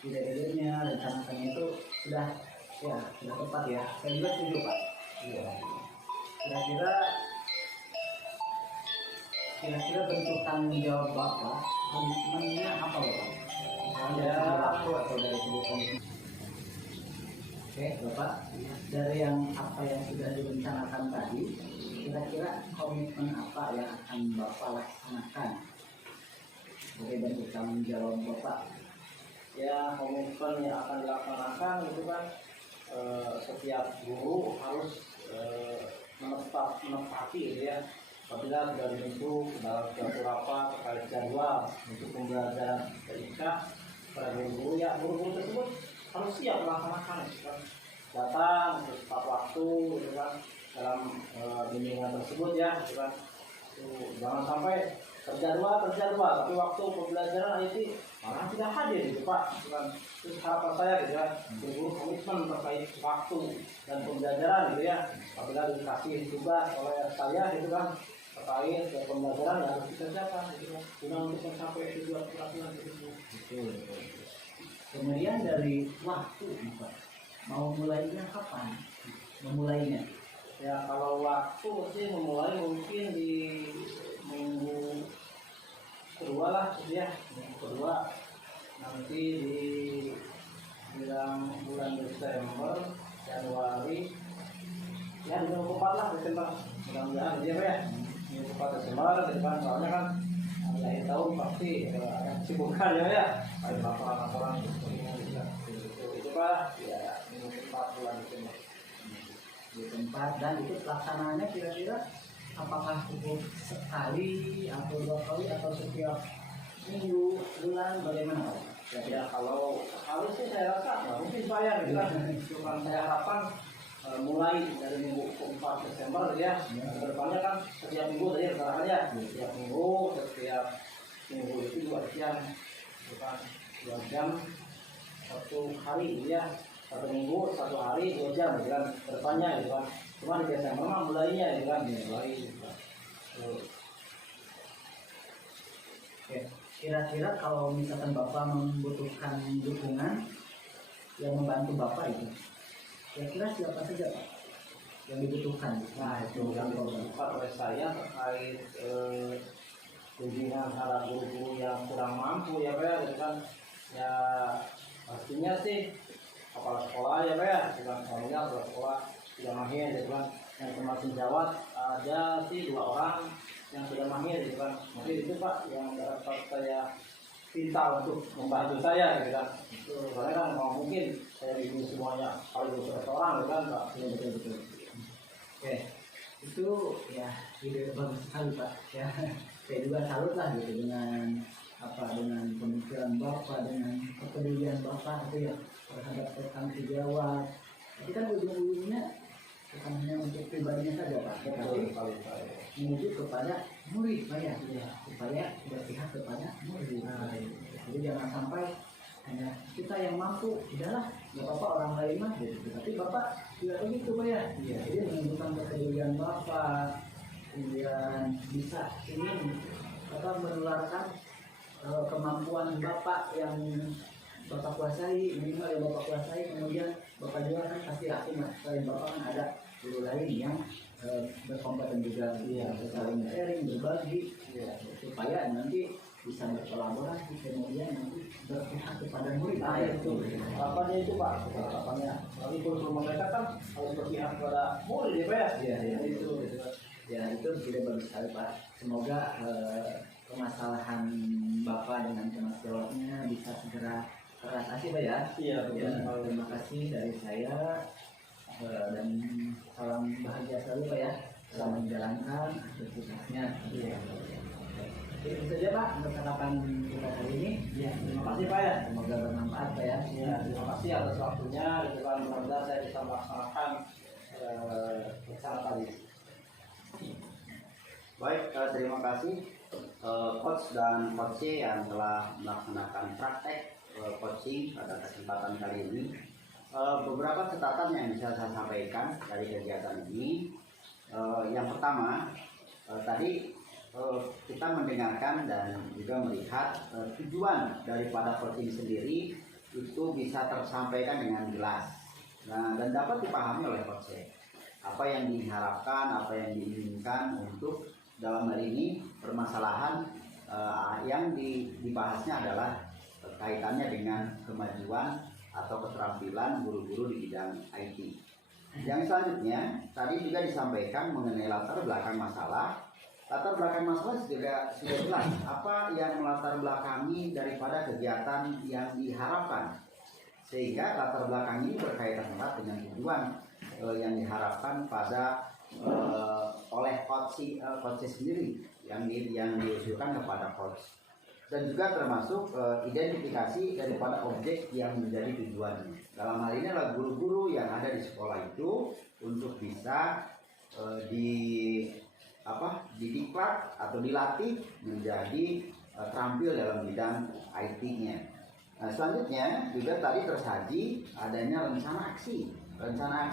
ide-idenya, rencanakannya itu sudah tepat ya. Saya juga setuju Pak. iya. Kira-kira bentuk tanggung jawab Bapak, komitmennya apa Bapak? Misalnya dari segi waktu atau dari segi komitmen. Oke Bapak, dari apa yang sudah direncanakan tadi, kira-kira komitmen apa yang akan Bapak laksanakan sebagai bentuk tanggung jawab Bapak? Ya komitmen yang akan dilaksanakan itu kan setiap guru harus menepati gitu ya. Apabila sudah dibentuk dalam suatu rapat terkait jadwal untuk pembelajaran TIK pada guru-guru ya guru-guru tersebut harus siap melaksanakan gitu kan. Datang tepat waktu gitu kan dalam bimbingan tersebut ya gitu kan. Jangan sampai terjadwal tapi waktu pembelajaran IT malah tidak hadir gitu Pak gitu kan. Terus harapan saya gitu ya guru komitmen terkait waktu dan pembelajaran gitu ya. Apabila dikasih tugas oleh saya gitu kan terkait pembelajaran yang harus dikerjakan gitu kan guna untuk mencapai tujuan pelatihan tersebut. Kemudian dari waktu Bapak, mau mulainya kapan? Memulainya? Ya kalau waktu sih memulai mungkin di minggu kedua lah ya. Minggu kedua nanti di bulan Desember, Januari ya di minggu 4 lah Desember mudah-mudahan ya Pak ya. Minggu 4 Desember ke depan soalnya kan akhir tahun pasti ada kesibukan ya ada laporan itu Pak ya minggu 4 bulan Desember Di tempat dan itu pelaksanaannya kira-kira apakah cukup sekali atau 2 kali atau setiap minggu, bulan, bagaimana Pak? Ya kalau harus sih saya rasa nggak mungkin saya gitu kan. Cuma saya harapkan mulai dari minggu 4 Desember ya. Kedepannya kan setiap minggu tadi rencanakannya setiap minggu itu 2 jam bukan 2 jam 1 hari gitu ya. 1 minggu 1 hari 2 jam gitu kan kedepannya gitu kan. Cuma di Desember mah mulainya gitu kan mulai gitu kan. Oke. Kira-kira kalau misalkan Bapak membutuhkan dukungan yang membantu Bapak itu, kira-kira siapa saja Pak yang dibutuhkan? Nah itu yang dibutuhkan oleh saya terkait bimbingan para guru-guru yang kurang mampu ya Pak ya gitu kan. Ya pastinya sih kepala sekolah ya Pak ya gitu kan. Soalnya kepala sekolah sudah mahir gitu kan. Yang termasuk jawab ada sih 2 orang yang sudah mahir gitu kan. Mungkin itu Pak yang dapat saya minta untuk membantu saya gitu kan. Soalnya kan mau mungkin saya bimbing semuanya kalau 100 orang gitu kan Pak. Betul. Oke, itu ya ide bagus sekali Pak. Ya, saya juga salut lah gitu dengan pemikiran Bapak, dengan kepedulian Bapak itu ya terhadap rekan sejawat. Tapi kan ujung-ujungnya bukan hanya untuk pribadinya saja Pak, tapi menuju kepada murid Pak ya, supaya berpihak kepada murid. Jadi jangan sampai hanya kita yang mampu, udahlah nggak apa-apa orang lain mah gitu. Tapi bapak tidak begitu pak ya. Jadi menunjukkan kepedulian bapak, kemudian bisa ingin menularkan kemampuan bapak yang bapak kuasai, minimal yang bapak kuasai, kemudian bapak juga kan pasti yakin lah selain bapak kan ada guru lain yang berkompeten juga, saling sharing, berbagi, supaya nanti bisa berkolaborasi, kemudian nanti berpihak kepada murid. Nah itu harapannya itu Pak, harapannya lagi kurikulum mereka kan harus berpihak kepada murid ya Pak ya. Itu tidak bagus sekali Pak. Semoga permasalahan bapak dengan kemasyarakatnya bisa segera teratasi Pak ya. Iya. Terima kasih dari saya dan salam bahagia selalu Pak ya. Selamat menjalankan aktivitasnya. Itu saja Pak untuk kesempatan kita hari ini. Ya, terima kasih Pak ya. Semoga bermanfaat Pak ya. Ya, terima kasih atas waktunya. Gitu kan, mudah-mudahan saya bisa melaksanakan acara tadi. Baik, terima kasih Coach dan Coach C yang telah melaksanakan praktek coaching pada kesempatan kali ini. Beberapa catatan yang bisa saya sampaikan dari kegiatan ini. Yang pertama, tadi kita mendengarkan dan juga melihat tujuan daripada coaching sendiri itu bisa tersampaikan dengan jelas, dan dapat dipahami oleh Coach C. Apa yang diharapkan, apa yang diinginkan untuk dalam hal ini permasalahan yang dibahasnya adalah kaitannya dengan kemajuan atau keterampilan guru-guru di bidang IT. Yang selanjutnya tadi juga disampaikan mengenai latar belakang masalah. Latar belakang masalah sudah jelas apa yang melatar belakangi daripada kegiatan yang diharapkan, sehingga latar belakang ini berkaitan erat dengan tujuan yang diharapkan pada oleh coach sendiri yang diusulkan kepada coach, dan juga termasuk identifikasi daripada objek yang menjadi tujuannya. Dalam hal ini adalah guru-guru yang ada di sekolah itu untuk bisa didiklat atau dilatih menjadi terampil dalam bidang IT-nya. Nah, selanjutnya juga tadi tersaji adanya rencana aksi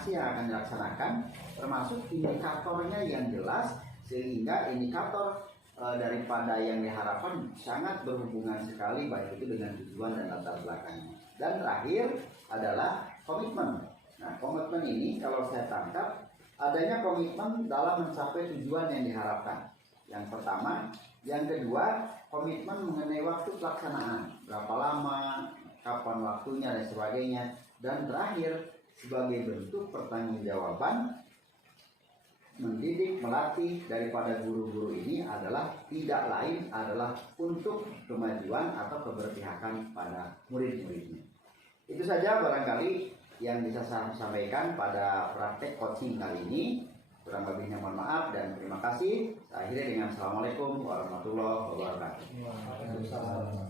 yang akan dilaksanakan, termasuk indikatornya yang jelas, sehingga indikator daripada yang diharapkan sangat berhubungan sekali baik itu dengan tujuan dan latar belakangnya. Dan terakhir adalah komitmen. Nah, komitmen ini kalau saya tangkap adanya komitmen dalam mencapai tujuan yang diharapkan. Yang pertama, yang kedua, komitmen mengenai waktu pelaksanaan, berapa lama, kapan waktunya dan sebagainya. Dan terakhir, sebagai bentuk pertanggungjawaban mendidik, melatih daripada guru-guru ini adalah tidak lain adalah untuk kemajuan atau keberpihakan pada murid-muridnya. Itu saja barangkali yang bisa saya sampaikan pada praktek coaching kali ini. Kurang lebihnya mohon maaf dan terima kasih. Saya akhiri dengan Assalamualaikum warahmatullahi wabarakatuh. Waalaikumsalam.